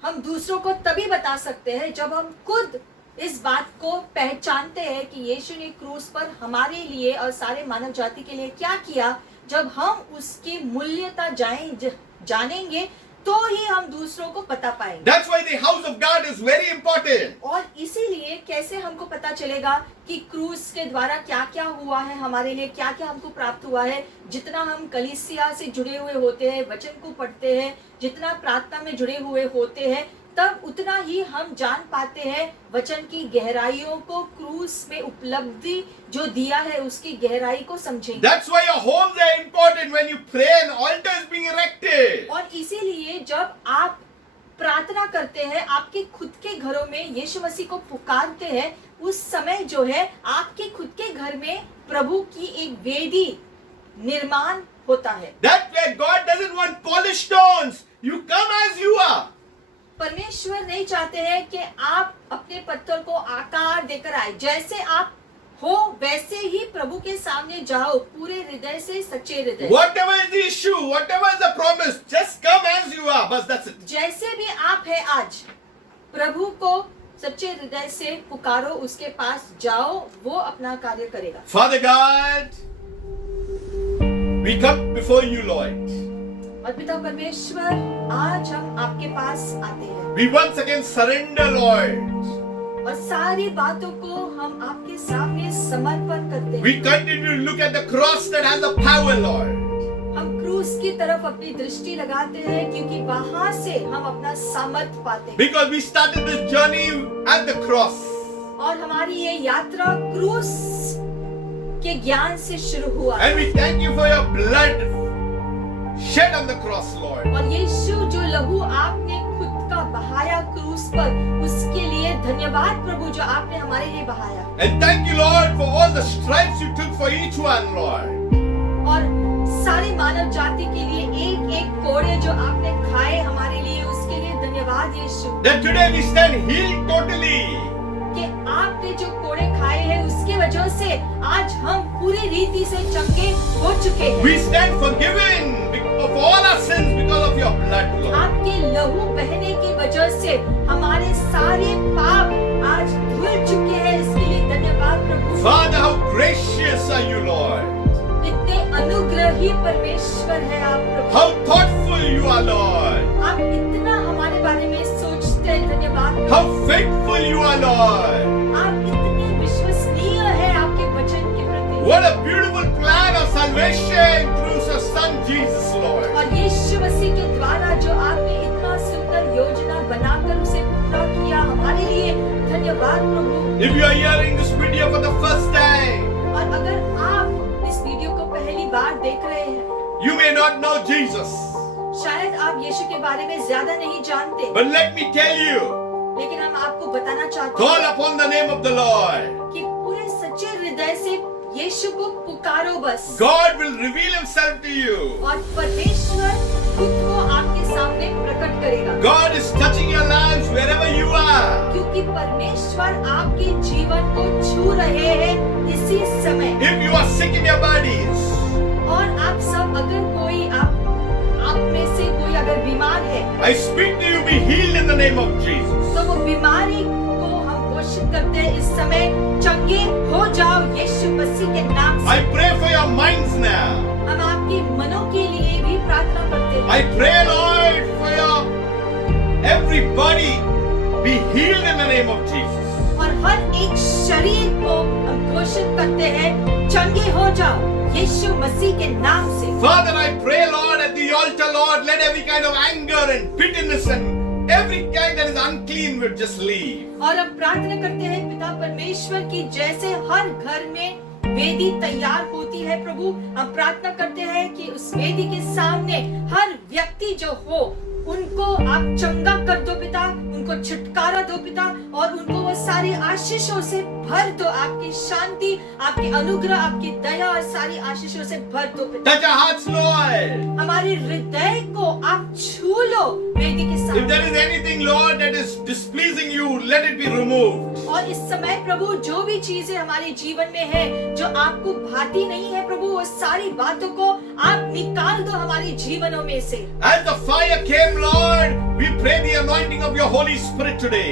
हम दूसरों को तभी बता सकते हैं जब हम खुद इस बात को पहचानते हैं कि यीशु ने क्रूस पर हमारे लिए और सारे मानव जाति के लिए क्या किया। जब हम उसकी मूल्यता जानेंगे तो ही हम दूसरों को बता पाएंगे। That's why the house of God is very important. और इसीलिए कैसे हमको पता चलेगा कि क्रूस के द्वारा क्या क्या हुआ है, हमारे लिए क्या क्या हमको प्राप्त हुआ है। जितना हम कलीसिया से जुड़े हुए होते हैं, वचन को पढ़ते हैं, जितना प्रार्थना में जुड़े हुए होते हैं, तब उतना ही हम जान पाते हैं वचन की गहराइयों को। क्रूस में उपलब्धि जो दिया है उसकी गहराई को समझेंगे। That's why your homes are important when you pray and altar is being erected. और इसीलिए जब आप प्रार्थना करते हैं, आपके खुद के घरों में यीशु मसीह को पुकारते हैं, उस समय जो है आपके खुद के घर में प्रभु की एक वेदी निर्माण होता है। That's where God doesn't want polished stones. You come as you are. परमेश्वर नहीं चाहते हैं कि आप अपने पत्थर को आकार देकर आए। जैसे आप हो वैसे ही प्रभु के सामने जाओ, पूरे हृदय से, सच्चे हृदय। Whatever is the issue, whatever is the promise, just come as you are. Bas, that's it. जैसे भी आप है आज, प्रभु को सच्चे हृदय से पुकारो, उसके पास जाओ, वो अपना कार्य करेगा। Father God, we come before you, Lord. और पिता परमेश्वर, आज हम आपके पास आते हैं We once again surrender, Lord. और सारी बातों को हम आपके सामने समर्पण करते We हैं। continue to look at the cross that has the power, Lord. हम क्रूस की तरफ अपनी दृष्टि लगाते हैं क्योंकि वहां से हम अपना सामर्थ पाते हैं। Because we started this journey at the cross. और हमारी ये यात्रा क्रूस के ज्ञान से शुरू हुआ। And we thank you for your blood shed on the cross, Lord. और यीशु जो लहू आपने खुद का बहाया क्रूस पर, उसके लिए धन्यवाद प्रभु जो आपने हमारे लिए बहाया। And thank you, Lord, for all the stripes you took for each one, Lord. और सारे मानव जाति के लिए एक एक कोड़े जो आपने खाए हमारे लिए, उसके लिए धन्यवाद यीशु। That today we stand healed totally. कि आपने जो कोड़े खाए हैं उसकी वजह से आज हम पूरी रीति से चंगे हो चुके हैं। We stand forgiven of all our sins because of your blood, Lord. आपके लहू बहने की वजह से हमारे सारे पाप आज धुल चुके हैं, इसके लिए धन्यवाद प्रभु। Father, how gracious are you, Lord. इतने अनुग्रही परमेश्वर है आप प्रभु। How thoughtful you are, Lord. आप इतना हमारे बारे में सोचते हैं, धन्यवाद। How faithful you are, Lord. आप इतने विश्वसनीय है आपके वचन के प्रति। What a beautiful plan of salvation through your Son Jesus, Lord. और यीशु मसीह के द्वारा जो आपने इतना सुंदर योजना बनाकर उसे पूरा किया हमारे लिए, धन्यवाद प्रभु। If you are hearing this video for the first time, और अगर आप इस वीडियो को पहली बार देख रहे हैं, you may not know Jesus. शायद आप यीशु के बारे में ज्यादा नहीं जानते, But let me tell you, लेकिन हम आपको बताना चाहते call हैं upon the name of the Lord. कि पूरे सच्चे हृदय से यीशु को पुकारो बस। God will reveal himself to you. और परमेश्वर खुद को आपके सामने प्रकट करेगा। God is touching your lives wherever you are. क्योंकि परमेश्वर आपके जीवन को छू रहे हैं इसी समय। If you are sick in your bodies, और आप सब अगर कोई आप में से कोई अगर बीमार है, I speak to you be healed in the name of Jesus. तो वो बीमारी को हम घोषित करते हैं इस समय, चंगे हो जाओ यीशु मसीह के नाम से। I pray for your minds now. हम आपके मनों के लिए भी प्रार्थना करते हैं। I pray, Lord, for your everybody be healed in the name of Jesus. और हर एक शरीर को हम घोषित करते हैं, चंगे हो जाओ यीशु मसीह के नाम से। Father, I pray, Lord, at the altar, Lord, let every kind of anger and bitterness and every kind that is unclean will just leave. और हम प्रार्थना करते हैं पिता परमेश्वर की, जैसे हर घर में वेदी तैयार होती है प्रभु, हम प्रार्थना करते हैं कि उस वेदी के सामने हर व्यक्ति जो हो उनको आप चंगा कर दो पिता, उनको छुटकारा दो पिता, और उनको वो सारी आशीषों से भर दो, आपकी शांति, आपकी अनुग्रह, आपकी दया और सारी आशीषों से भर दो पिता। Touch our hearts, Lord. हमारे हृदय को आप छू लो वेदी के If सामने। there is anything, Lord, that is displeasing you, let it be removed. और इस समय प्रभु जो भी चीजें हमारे जीवन में है जो आपको भाती नहीं है प्रभु, वो सारी बातों को आप निकाल दो हमारे जीवनों में से। As the fire came, Lord, we pray the anointing of your Holy Spirit today.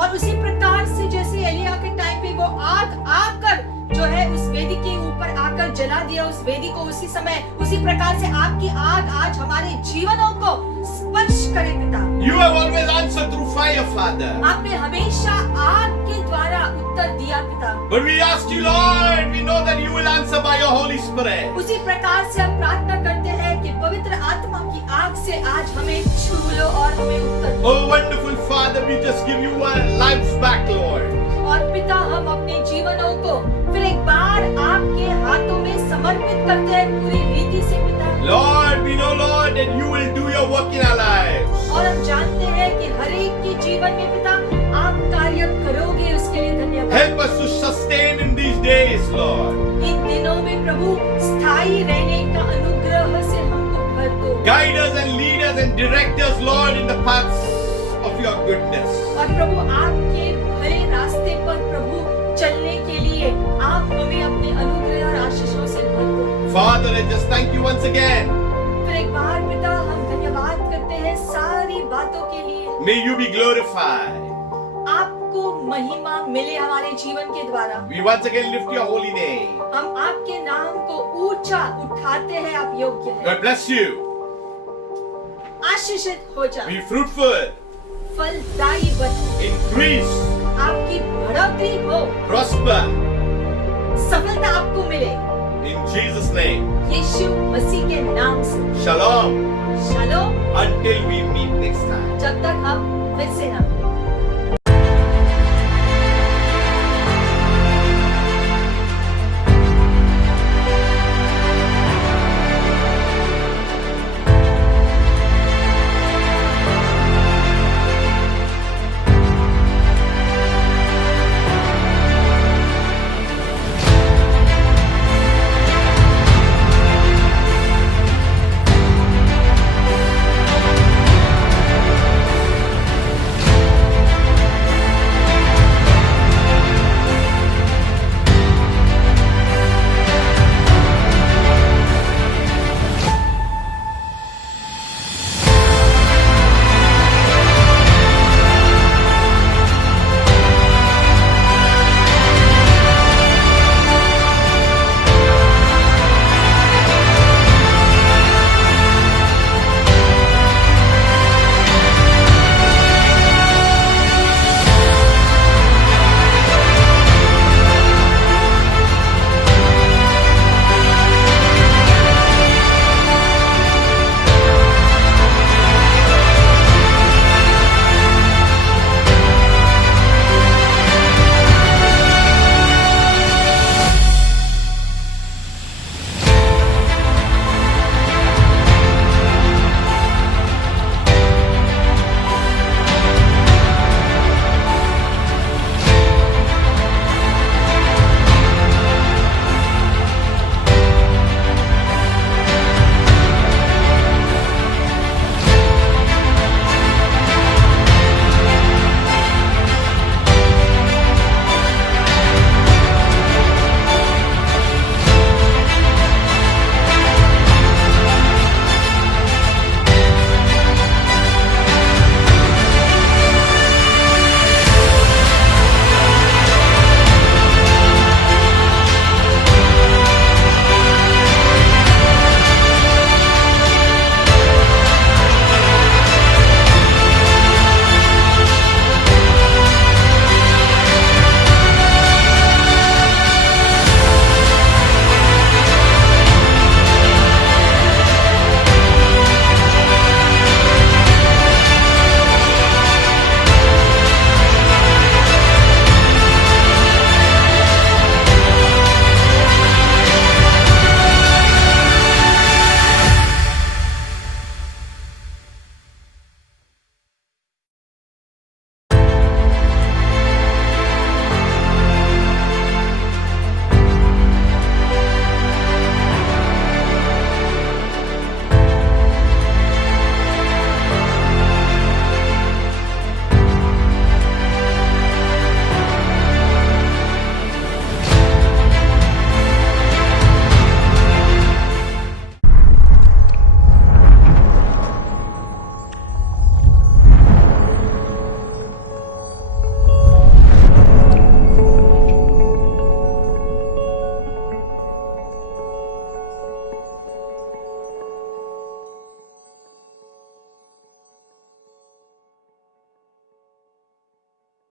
और उसी प्रकार से जैसे एलिया के टाइम पे वो आग आकर जो है उस वेदी के ऊपर आकर जला दिया उस वेदी को, उसी समय उसी प्रकार से आपकी आग आज हमारे जीवनों को स्पर्श करे पिता। You have always answered through fire, Father. आपने हमेशा आग के द्वारा उत्तर दिया पिता। But we ask you, Lord, we know that you will answer by your Holy Spirit. उसी प्रकार से हम प्रार्थना करते हैं कि पवित्र आत्मा की आग से आज हमें छू लो और हमें उत्तर दो। Oh, wonderful Father, we just give you our lives back, Lord. और पिता हम अपने जीवनों को फिर एक बार आपके हाथों में समर्पित करते हैं पूरी रीति से पिता। Lord, we know, Lord, that you will do your work in our lives. और हम जानते हैं कि हर एक के जीवन में पिता आप कार्य करोगे, उसके लिए धन्यवाद। Help us to sustain in these days, Lord. इन दिनों में प्रभु स्थायी रहने का अनुग्रह से हमको भर दो। Guide us and lead us and direct us, Lord, in the paths of your goodness. और प्रभु आपके भले रास्ते पर प्रभु चलने के लिए आप हमें अपने अनुग्रह और आशीषों से भर दो। Father, I just thank you once again. फिर एक बार पिता हम धन्यवाद करते हैं सारी बातों के लिए। May you be glorified. आपको महिमा मिले हमारे जीवन के द्वारा। We once again lift your holy name. हम आपके नाम को ऊंचा उठाते हैं, आप योग्य हैं। God bless you. आशीषित हो जाओ, Be fruitful. फलदायी बनो, Increase. आपकी बढ़ोतरी हो, Prosper. सफलता आपको मिले In Jesus' name. यीशु मसीह के नाम से। Shalom. Shalom. Until we meet next time. जब तक हम फिर से ना